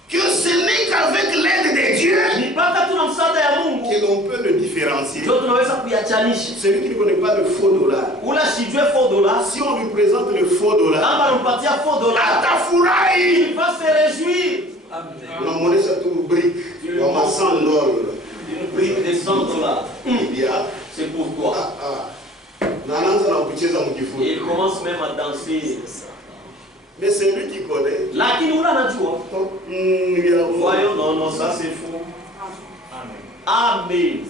que ce n'est qu'avec l'aide de Dieu Ni mpaka tuna msaada ya Mungu que l'on peut le différencier. ndio tunaweza kuyachanisha. Celui qui ne connaît pas le faux dollar, Ula sijue faux dollar, si on lui présente le faux dollar, kama anampatia faux dollar, atafurahi. il va se réjouir. La monnaie ça tout brique, comme 100 dollars. Une brique de 100 dollars. Bien. C'est pour toi. Naanza na kucheza mkifuko. Et il commence même à danser. Mais c'est lui qui connaît. Lakini ula anajua. Voyons, non, ça c'est faux. Amen.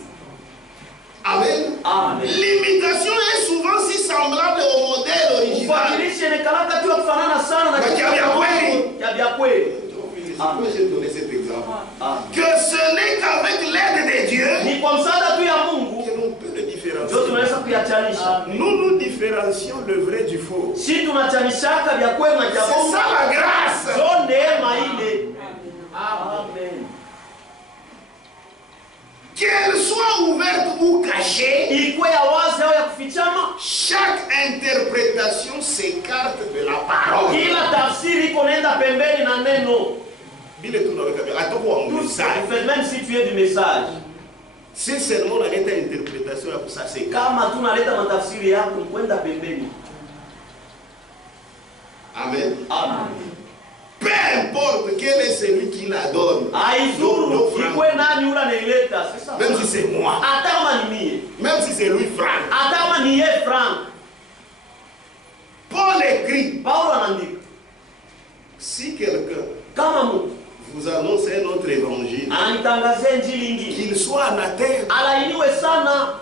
Amen. Amen. L'imitation est souvent si semblable au modèle original. Kufuatilisha imekalaka tu ya kufanana sana na Ya vya kweli. ya vya kweli. Pourquoi j'ai donné cet exemple? Ah. Que ce n'est qu'avec l'aide de Dieu Ni kwa msaada tu ya Mungu que l'on peut le différencier. ndio tunaweza kuyachanisha. Nous différencions le vrai du faux. Si tunachanishaka vya kweli na vya C'est bongo. ça la grâce. Ndio neema ile. Amen. Qu'elle soit ouverte ou cachée, Ikuwe ya wazi au ya kufichama, chaque interprétation s'écarte de la parole. kila tafsiri iko naenda pembeni na neno. Bile tunaweka bien. Atakuwa Tout ce message. que fait, même si tu es du message. Si seulement on a une interprétation ya ça c'est Kama tunaleta matafsiri yako ni kwenda pembeni. Amen. Amen. Peu importe quel est celui qui la donne. Haizuru ikuwe nani ula naileta, c'est ça. Même si c'est moi. Hata kama ni mie. Même si c'est Louis Franck. Hata kama ni yeye Frank. Paul écrit. Paulo anaandika. Si quelqu'un Kama mtu vous annonce un autre évangile, anitangazia injili ingine, qu'il soit anathème. alainiwe sana.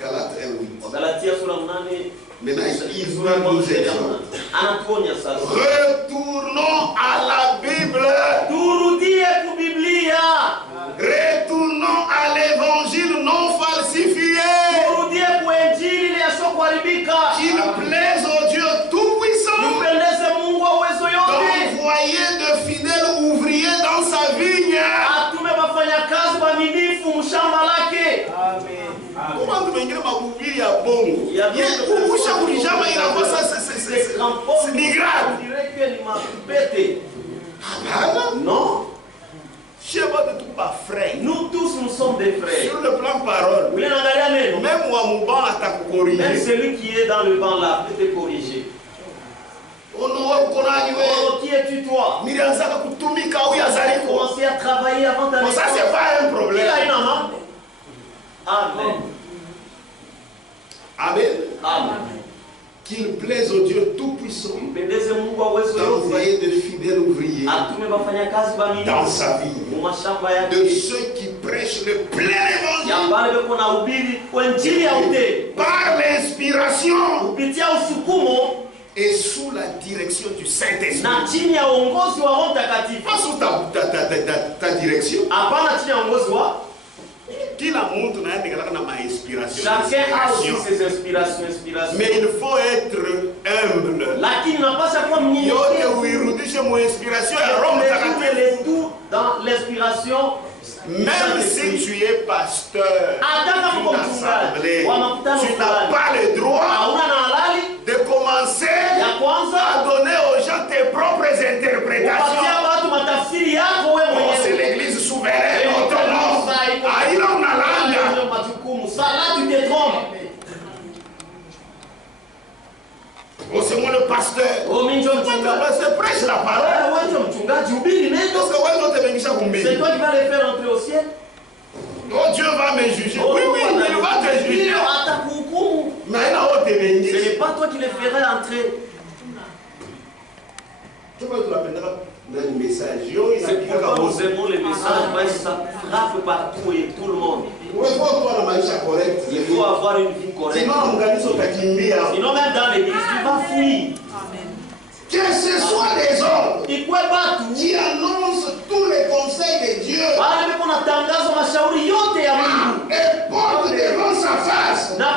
Galates 1:8. Galatia sura 8. Maintenant, il nous exhorte. Anatuonya sasa. Retournons à la Bible. Turudie ku Biblia. Retournons à l'évangile non falsifié. Turudie ku injili ile yasiyokuharibika. Qu'il plaise au Dieu Tout-Puissant. Mpendeze Mungu wa uwezo yote. D'envoyer de fidèles ouvriers dans sa vigne. Atume wafanyakazi waaminifu mshamba lake. Amen. Comment tu veux mahubiri ya bongo? Ukisha kulijama inakuwa sasa c'est ni grave. On dirait que ni mapete. Hapana. Non. Je ne pas de tout pas frère. Nous tous nous sommes des frères. Sur le plan parole. Ule naangalia neno. Même wa muba Même atakukorije. celui qui est dans le banc là peut te corriger. Ono ukonaji Oh, wewe. qui es-tu toi? Nilianza kutumika au Tu as yazaliko. commencé à travailler avant ta Bon, ça c'est pas un Il problème. a une amende. Amen. Amen. Amen. Qu'il plaise au Dieu Tout-Puissant Mpendeze Mungu wa uwezo yote. d'envoyer de fidèles ouvriers Atume wafanyakazi dans waaminifu sa vie. mu mashamba De yake. ceux qui prêchent le plein évangile Ya pale beko na ubiri kwa injili ya ute. par l'inspiration Kupitia usukumo et sous la direction du Saint-Esprit. na chini ya uongozi wa Roho Mtakatifu. Pas sous ta direction. Hapana chini ya uongozi wa. Kila mtu na yake na ma inspiration. Chacun a aussi ses inspirations. Mais il faut être humble. Lakini unapaswa kuwa Yote mnyenyekevu. uirudishe mu inspiration ya Roho Mtakatifu. Mets les tout dans l'inspiration. Même si tu es pasteur Hata kama d'une uko mchungaji assemblée, wa makutano tu n'as fulani, pas le droit hauna na halali de commencer ya kwanza à donner aux gens tes propres interprétations. kupatia watu matafsiri yako wewe Oh, c'est mwenyewe. l'église souveraine, autonome. Ah, il a une langue. Majukumu. Ça là tu te trompes. Oh, c'est moi le pasteur. Oh, minjo mchungaji. C'est prêche la parole. Wewe mchungaji hubiri neno. Parce que ouais, l'autre bengisha kumbi. C'est toi qui vas les faire entrer au ciel. Oh, Dieu va me juger. Oui, oui, il va te juger. Mais là, oh, t'es bengi. Ce n'est pas toi qui les ferais entrer. Tu vois, tu l'appelleras dans le message. C'est pourquoi nous aimons les messages, parce que ça frappe partout et tout le monde. Il faut avoir une vie correcte. Sinon, même dans l'église, tu vas fuir. Que ce soit des hommes qui annoncent tous les conseils de Dieu et portent devant sa face la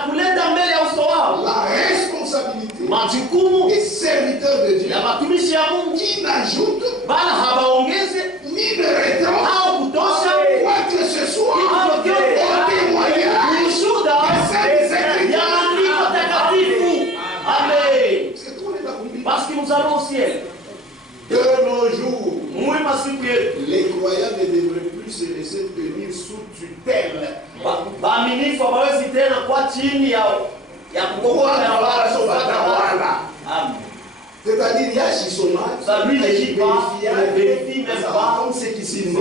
responsabilité majukumu des serviteurs de Dieu ya watumishi ya Mungu qui n'ajoutent bala hawaongeze ni ne retirent au kutosha quoi que ce soit au témoignage ushuhuda ya maandiko takatifu. Amen. Parce que nous allons au ciel. De nos jours, les croyants ne devraient plus se laisser tenir sous tutelle. Baaminifu hawawezi tena kwa chini ya kukokota na wala. Amen. C'est-à-dire, il y a Chisoma, ça lui ne dit pas, il vérifie même pas, ce qui simba.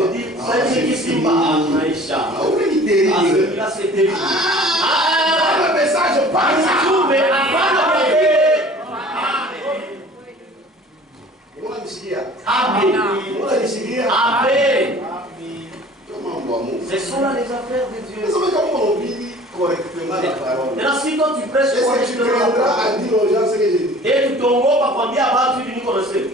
C'est qui simba maisha. Ah oui, terrible. Ah, celui-là c'est terrible. Le message passe. Mais avant de Amen. Amen. Ce sont là les affaires de Dieu. Correctement la parole. Maintenant, si toi tu prêches correctement la parole, et tu t'ongopa kwambia watu hivi niko nasema.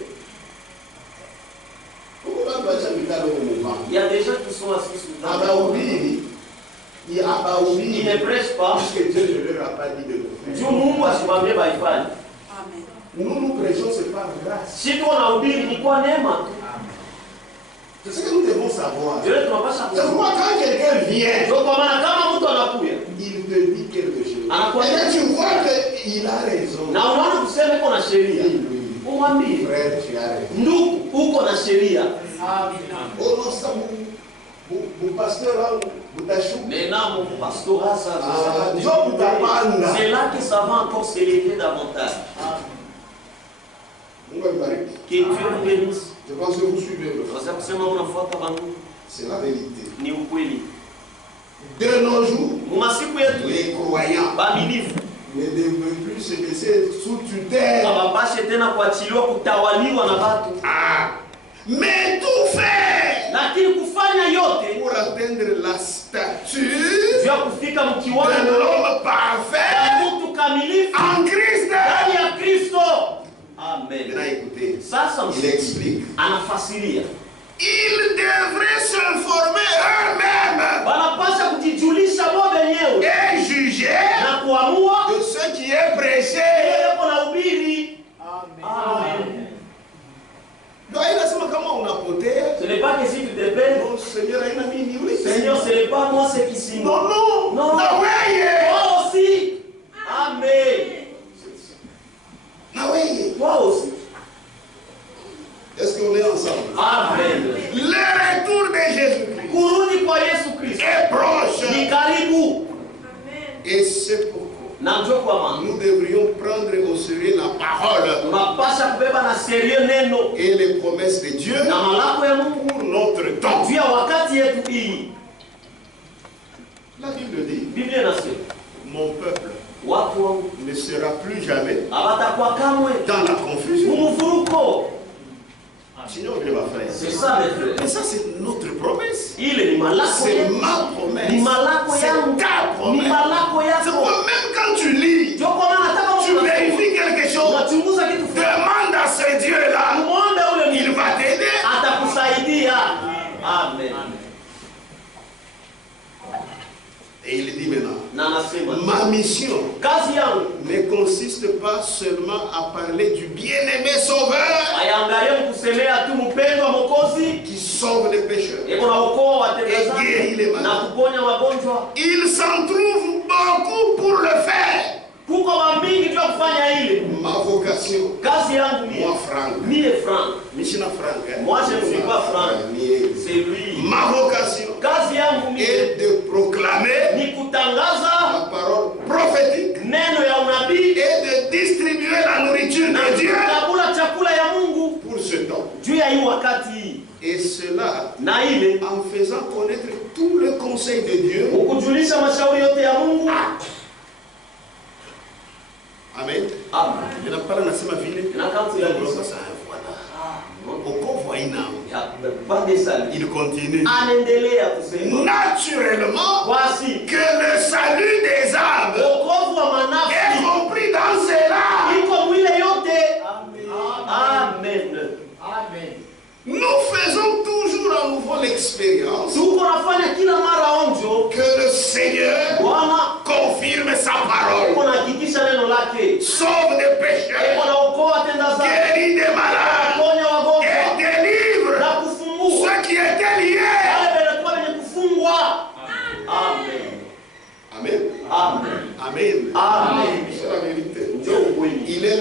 Il y a des gens qui sont assis sous la table. Ils ne prêchent pas. Parce que Dieu ne leur a pas dit de le faire. Dieu Mungu asimwambie baifanye. Nous prêchons, c'est par grâce. Si tu unahubiri ni kwa neema. C'est ce que nous devons savoir. Ndio tunapaswa C'est pourquoi quand quelqu'un vient, ndio kwa maana kama mtu anakuja, il te dit quelque chose. Anakuambia tu vois qu'il a raison. Na unaona kusema uko na sheria. Umwambie, frère, tu as raison. Ndugu, uko na sheria. Oh non, ça mon pasteur là, mais non, mon pastorat, ça, c'est là que ça va encore s'élever davantage. Que Dieu nous bénisse. Je pense que vous suivez le c'est la vérité. Ni ukweli. De nos jours, les croyants ne devraient plus se laisser sous tutelle. Mais tout faire pour atteindre la stature de l'homme parfait en Christ. Amen. Maintenant écoutez, Sasa il explique. Anafasiria. Ils devraient s'informer eux-mêmes et juger de ce qui est prêché. Amen. Ce n'est pas que si tu te baies, Seigneur, ce n'est pas moi ce qui s'y non, non, non. Toi aussi. Amen. Toi aussi. Est-ce qu'on est ensemble? Amen. Le retour de Jésus-Christ est proche. Et c'est pourquoi nous devrions prendre au sérieux la parole et les promesses de Dieu pour notre temps. La Bible dit, mon peuple ne sera plus jamais dans la confusion. Sinon, c'est ça, mes frères. Mais ça, c'est notre promesse. C'est ma promesse. C'est ta promesse. C'est pourquoi même quand tu lis, tu vérifies quelque chose, demande à ce Dieu-là, il va t'aider. Amen. Et il dit maintenant, ma mission ne consiste pas seulement à parler du bien-aimé sauveur qui sauve les pécheurs et guérit les malades. Il s'en trouve beaucoup pour le faire. Ma vocation, moi Franck, moi je ne suis pas Franck, c'est lui. Ma vocation est de proclamer la parole prophétique et de distribuer la nourriture cela, en faisant connaître tout le conseil de Dieu. Amen. Il n'a pas la nation ma ville. Il continue. Naturellement, que le salut des âmes est compris dans cela. Amen. Nous faisons toujours à nouveau l'expérience que le Seigneur confirme sa parole, sauve des pécheurs, guérit des malades et délivre ceux qui étaient liés. Amen. Amen. Amen. Amen. C'est la vérité. Il est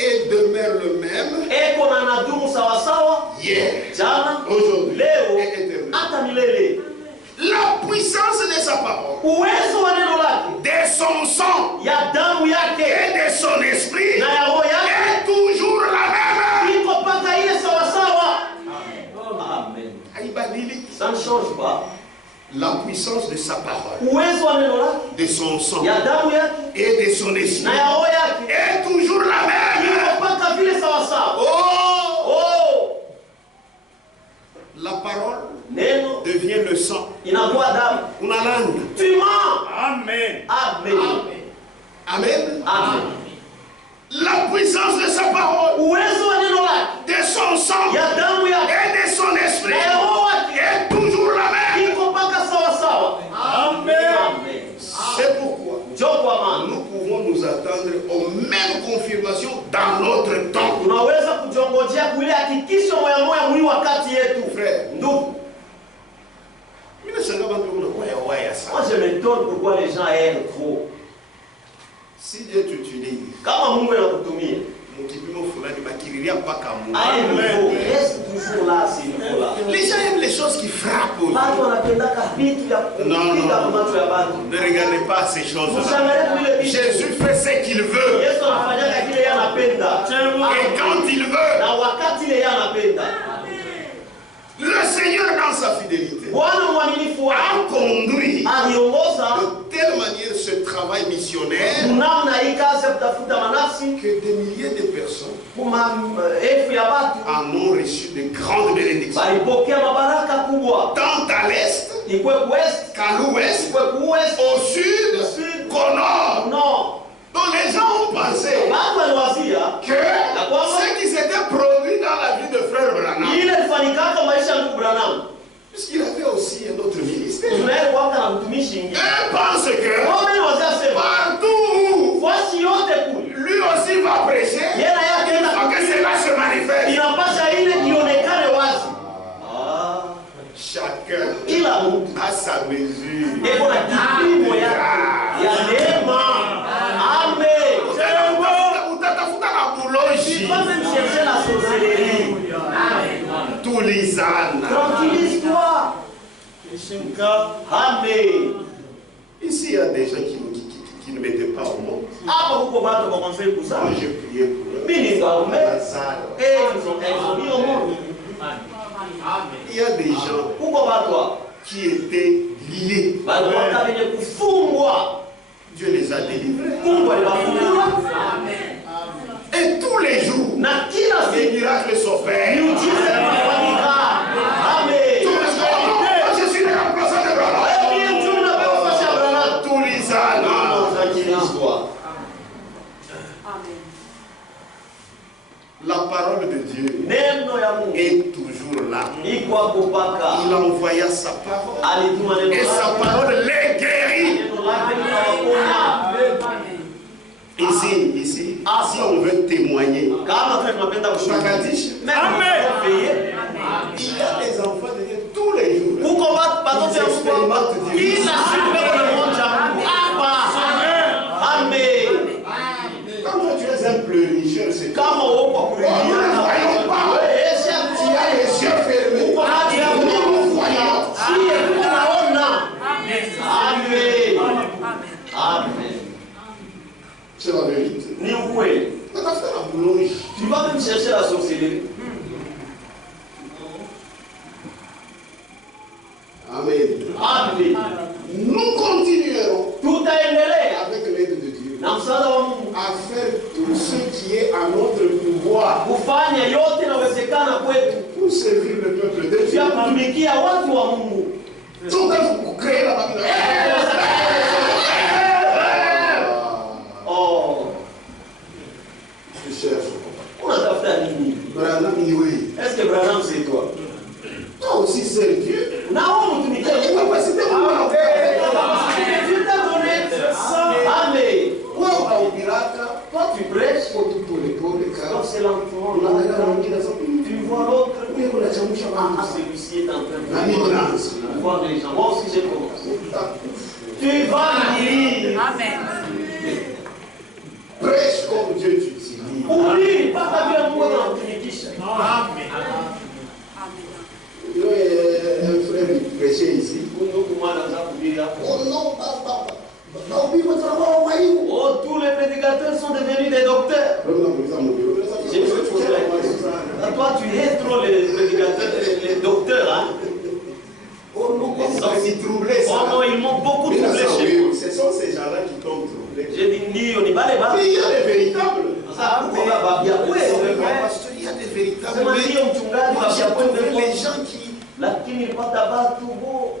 et demeure le même. Hier, aujourd'hui et éternellement. La puissance de sa parole, de son sang et de son esprit est toujours la même. Amen. Amen. Ça ne change pas. La puissance de sa parole, de son sang et de son esprit est toujours la même. La parole devient le sang. Una langue. Amen. Amen. Amen. La puissance de sa parole, de son sang et de son esprit est toujours la même. Amen. C'est pourquoi nous pouvons nous attendre aux mêmes confirmations dans notre temps. Frère, moi je m'étonne pourquoi les gens aiment trop. Si Dieu t'utilise, reste toujours là, les gens aiment les choses qui frappent. Non, ne regardez pas ces choses-là. Jésus fait ce qu'il veut. Et quand il veut, le Seigneur dans sa fidélité a conduit de telle manière ce travail missionnaire que des milliers de personnes en ont reçu de grandes bénédictions. Tant à l'est qu'à l'ouest, au sud qu'au nord. Donc les gens ont pensé que ce qui s'était produit dans la vie de frère Branham, puisqu'il avait aussi un autre ministère, eux pensent que partout où lui aussi va prêcher, il faut que cela se manifeste. Chacun a sa mesure. Tranquillise-toi. Amen. Ici, il y a des gens qui ne mettaient pas au monde. Moi, j'ai prié pour eux. Il y a des gens qui étaient liés. Dieu les a délivrés. Et tous les jours, les miracles s'opèrent. Je suis le remplaçant de Branham. Tous les ans. La parole de Dieu est toujours là. Il envoya sa parole et sa parole les guérit. Ici, si on veut témoigner, il y a des enfants de Dieu tous les jours. Ils expérimentent Dieu. Quand tu es un pleurnicheur, c'est tout. Nous ne voyons pas. Tu as les yeux fermés. Nous voyons. Amen. C'est la vérité. Ni où est? Tu vas faire la boulangerie. Tu vas même chercher la sorcellerie. ce qui est à notre pouvoir kufanya yote inawezekana kwetu pour servir le peuple de Dieu. ya kutumikia watu wa Mungu. Donc, vous créez la Bible. Oh, Je cherche. unatafuta nini? Branham, oui. Est-ce que Branham c'est toi? Toi aussi, c'est Dieu. Na wewe mtumikie Il Mungu. va passer des moments. Dieu t'a donné. Amen. Wewe haubiraka. Toi tu prêches, Kwa tu pole pole donc kama. c'est l'enfant. Unaangalia mwingine sasa. Tu vois l'autre. Wewe unachamsha Ah, mambo. celui-ci est en train Na mimi naanza. de voir les gens. Moi aussi j'ai commencé. Tu vas lire. Amen. Prêche comme Dieu t'utilise. Oublie, mpaka vile Mungu anakutumikisha. Amen. Un frère prêchait ici. Mungu mwana anza kuhubiri hapo. Oh non, papa. Nabii kwa sababu waimu. Oh, tous les prédicateurs sont devenus des docteurs. Je me suis posé la question. Toi, tu hais trop les prédicateurs, les docteurs, hein? Oh non, c'est troublé ça. Oh non, ils m'ont beaucoup troublé chez moi. Ce sont ces gens-là qui tombent troublés. J'ai dit, ndio, ni bale ba. Mais il y a des véritables. Sasa kuko baba ya kweli. Pasteur, il y a des véritables. Sema ndio mchungaji Moi, baba j'ai ya trouvé kweli. les gens qui... Lakini nilipata watu bo.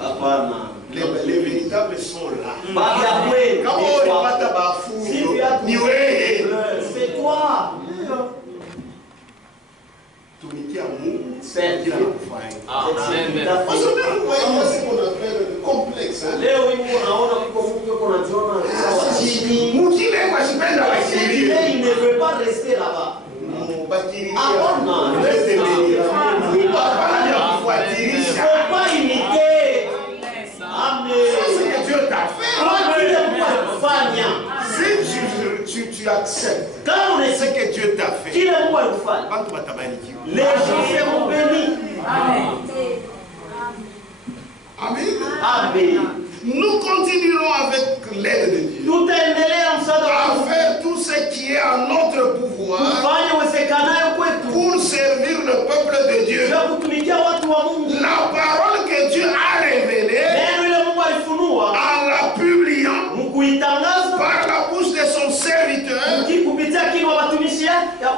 Hapana. Les véritables sont là. Baba ya kweli. Kama ulipata bafu, ni wewe. C'est toi. Tumikia Mungu. C'est Kila Dieu. kufanya. Amen. Aujourd'hui, vous voyez, moi, c'est ce qu'on appelle le complexe. Hein? Leo hivi unaona uko mtu uko unajiona sawa chini. Mukile kwa sipenda bakiri. Il ne veut pas rester là-bas. Bakiri. Hapana, Reste reste là. Papa ya Il kufuatilisha. ne faut pas imiter. Amen. C'est que Dieu t'a fait. Kile Mungu alikufanya. Si tu acceptes Kama ce unasikia que Dieu t'a fait, kile Mungu alikufanya. quand tu vas t'abarikiwa. Les gens seront bénis. Amen. Amen. Nous continuerons avec l'aide de Dieu Tutaendelea msaada wa à Mungu. faire tout ce qui est en notre pouvoir Kufanya uwezekanayo kwetu. pour servir le peuple de Dieu. Ya kutumikia watu wa Mungu. La parole que Dieu a révélée Neno ile Mungu alifunua. en la publiant Mkuitangaza. par la bouche de son serviteur Kupitia kinywa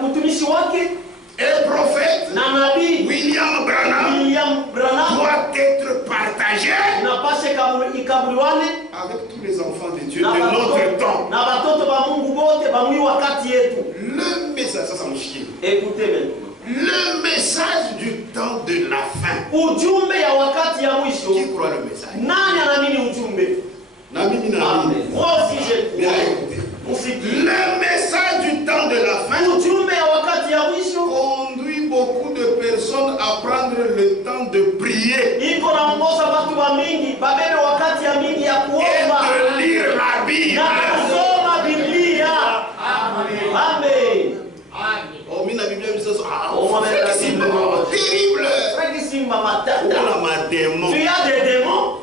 mtumishi wake et prophète na nabii William Branham William Branham doit être partagée inapasha ikabuliwane avec tous les enfants de Dieu de notre temps. na watoto wa Mungu wote bamwi wakati yetu. Le message, ça mshikili. Écoutez maintenant. Le message du temps de la fin. Ujumbe ya wakati ya mwisho. Qui croit le message? Nani anaamini ujumbe? Nami na Amen. Moi aussi j'ai bien écouté. Le message du temps de la fin ujumbe ya wakati ya mwisho conduit beaucoup de personnes à prendre le temps de prier iko naongoza watu wa mingi babebe wakati ya mingi ya et kuomba de lire la Bible. na kusoma Biblia. Amen. Oh, mina Biblia msasa. Ah, Oh, c'est terrible. Frère Simba matata. On a ma démon. Tu as des démons?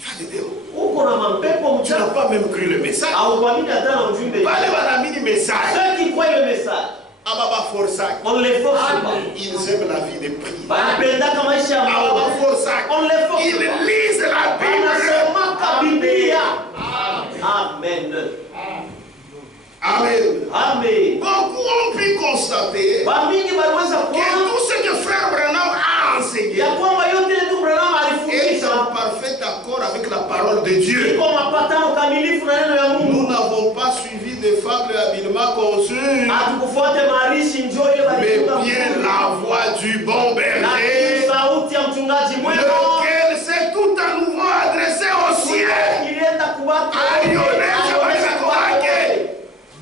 Tu as des démons. Uko na mapepo Tu n'as mchafu. pas même cru le message. Hauamini hata na ujumbe. Wale wanaamini message. Ceux qui croient le message, Ababa Forsac. on les force pas. Ils aiment la vie de prière. Wanapendaka maisha ya Ababa maombi. Forsac. On les force Ils pas. lisent la Bible. Wanasomaka Biblia. Amen. Amen. Amen. Beaucoup ont pu constater Wamingi waliweza que kuona tout ce que frère Branham a enseigné ya kwamba yote ndio Branham est alifundisha en parfait accord avec la parole de Dieu. iko mapatano kamilifu na neno ya Nous Mungu. n'avons pas suivi des fables habilement conçues, Hatukufuate maarishi njoo ile mais walifunga bien Mungu. la voix du bon Lakini berger, sauti ya mchungaji mwema lequel s'est tout à nouveau adressé au ciel. ilienda kubaki Alionyesha wake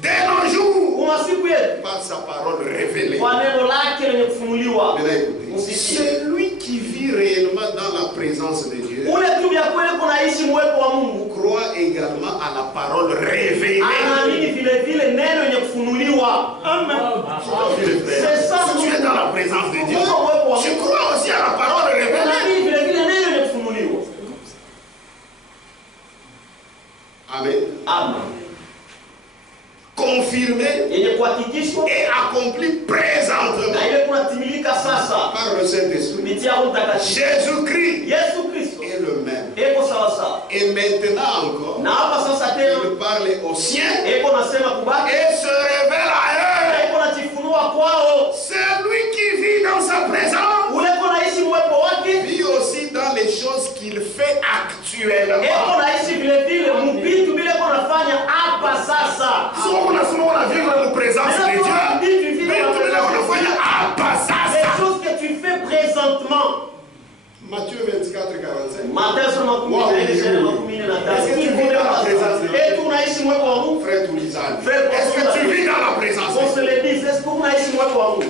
dès nos jours kwa siku yetu par sa parole révélée. kwa neno lake lenye kufunuliwa. Maintenant, écoutez, celui qui vit réellement dans la présence de Dieu Ule tu vya kweli kunaishi mwepo wa Mungu croit également à la parole révélée. anaamini vile vile neno lenye kufunuliwa. Amen. C'est ça. Si tu es dans la présence de Dieu, tu crois aussi à la parole révélée. Anaamini vile vile neno lenye kufunuliwa. Amen. Amen. Confirmé Yenye kuhakikishwa et accompli présentement na ile kunatimilika sasa par le Saint-Esprit. kupitia Roho Mtakatifu. Jésus-Christ Yesu Kristo est le même. eko sawa sawa. Et maintenant encore, Na hapa sasa tena il parle aux siens eko nasema kubaki et se révèle à eux. eko najifunua kwao. Celui qui vit dans sa présence Ule eko naishi uwepo wake vit aussi dans les choses qu'il fait actuellement. eko naishi vile vile mubitu vile eko nafanya hapa sasa. Si on a souvent la vie dans la présence de Dieu, mais tout le monde fait à passer. Les choses que tu fais présentement. Matthieu 24, 45. Matthieu sur makumi na tatu. Est-ce que tu vis dans la présence de Dieu? Et tu unaishi uwepo wa Mungu? Frère Toulizane, Frère, est-ce que tu vis dans la présence On de se Dieu? le dit, est-ce que unaishi uwepo wa Mungu?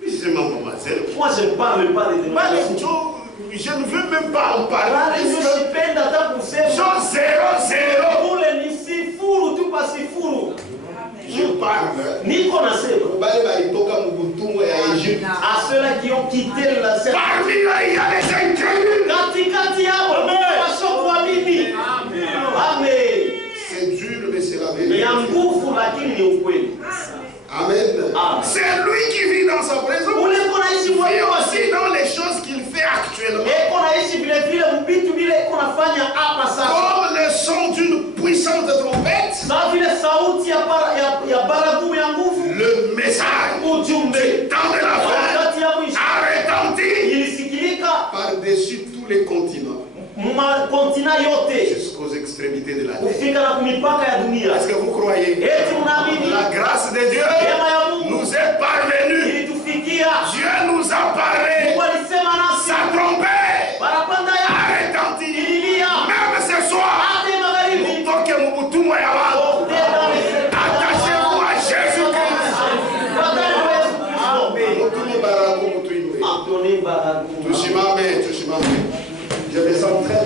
Mais c'est ma mademoiselle. Moi je ne parle pas de Bali, je ne veux même pas en parler. Bali usipenda hata kusema. Chose 0, 0. Kule ni sifuru tu pa sifuru. Je parle. Niko nasema. Bali balitoka mubutumwa ya Egypte. À ceux-là qui ont quitté la terre. Parmi eux, il y a les incrédules. Katikati yao washokuamini. Amen. C'est dur, mais c'est la Ni vérité. ya nguvu lakini ni ukweli. Amen. Amen. C'est lui qui vit dans sa présence. Ule konaishi Il vit mwepo aussi dans les choses qu'il fait actuellement. eko naishi vile vile mbitu vile eko nafanya hapa sasa. Comme le son d'une puissante trompette, Sawa vile sauti ya baragumu ya nguvu. le message Ujumbe dans de la fin wakati ya mwisho a retenti ilisikilika par-dessus tous les continents, kontina yote jusqu'aux extrémités de la terre. kufika na kumipaka ya dunia. Est-ce que vous croyez? Eti mnaamini La grâce de Dieu neema ya Mungu nous est parvenue. ilitufikia. Dieu nous a parlé. Mungu alisema nasi, Sa trompette barapanda a ya retenti. ililia Même ce soir, hata magharibi. toke mubutumwa ya watu. Attachez-vous à Jésus-Christ. Mutume baraku mutuinue. Tusimame, tusimame. Je me sens très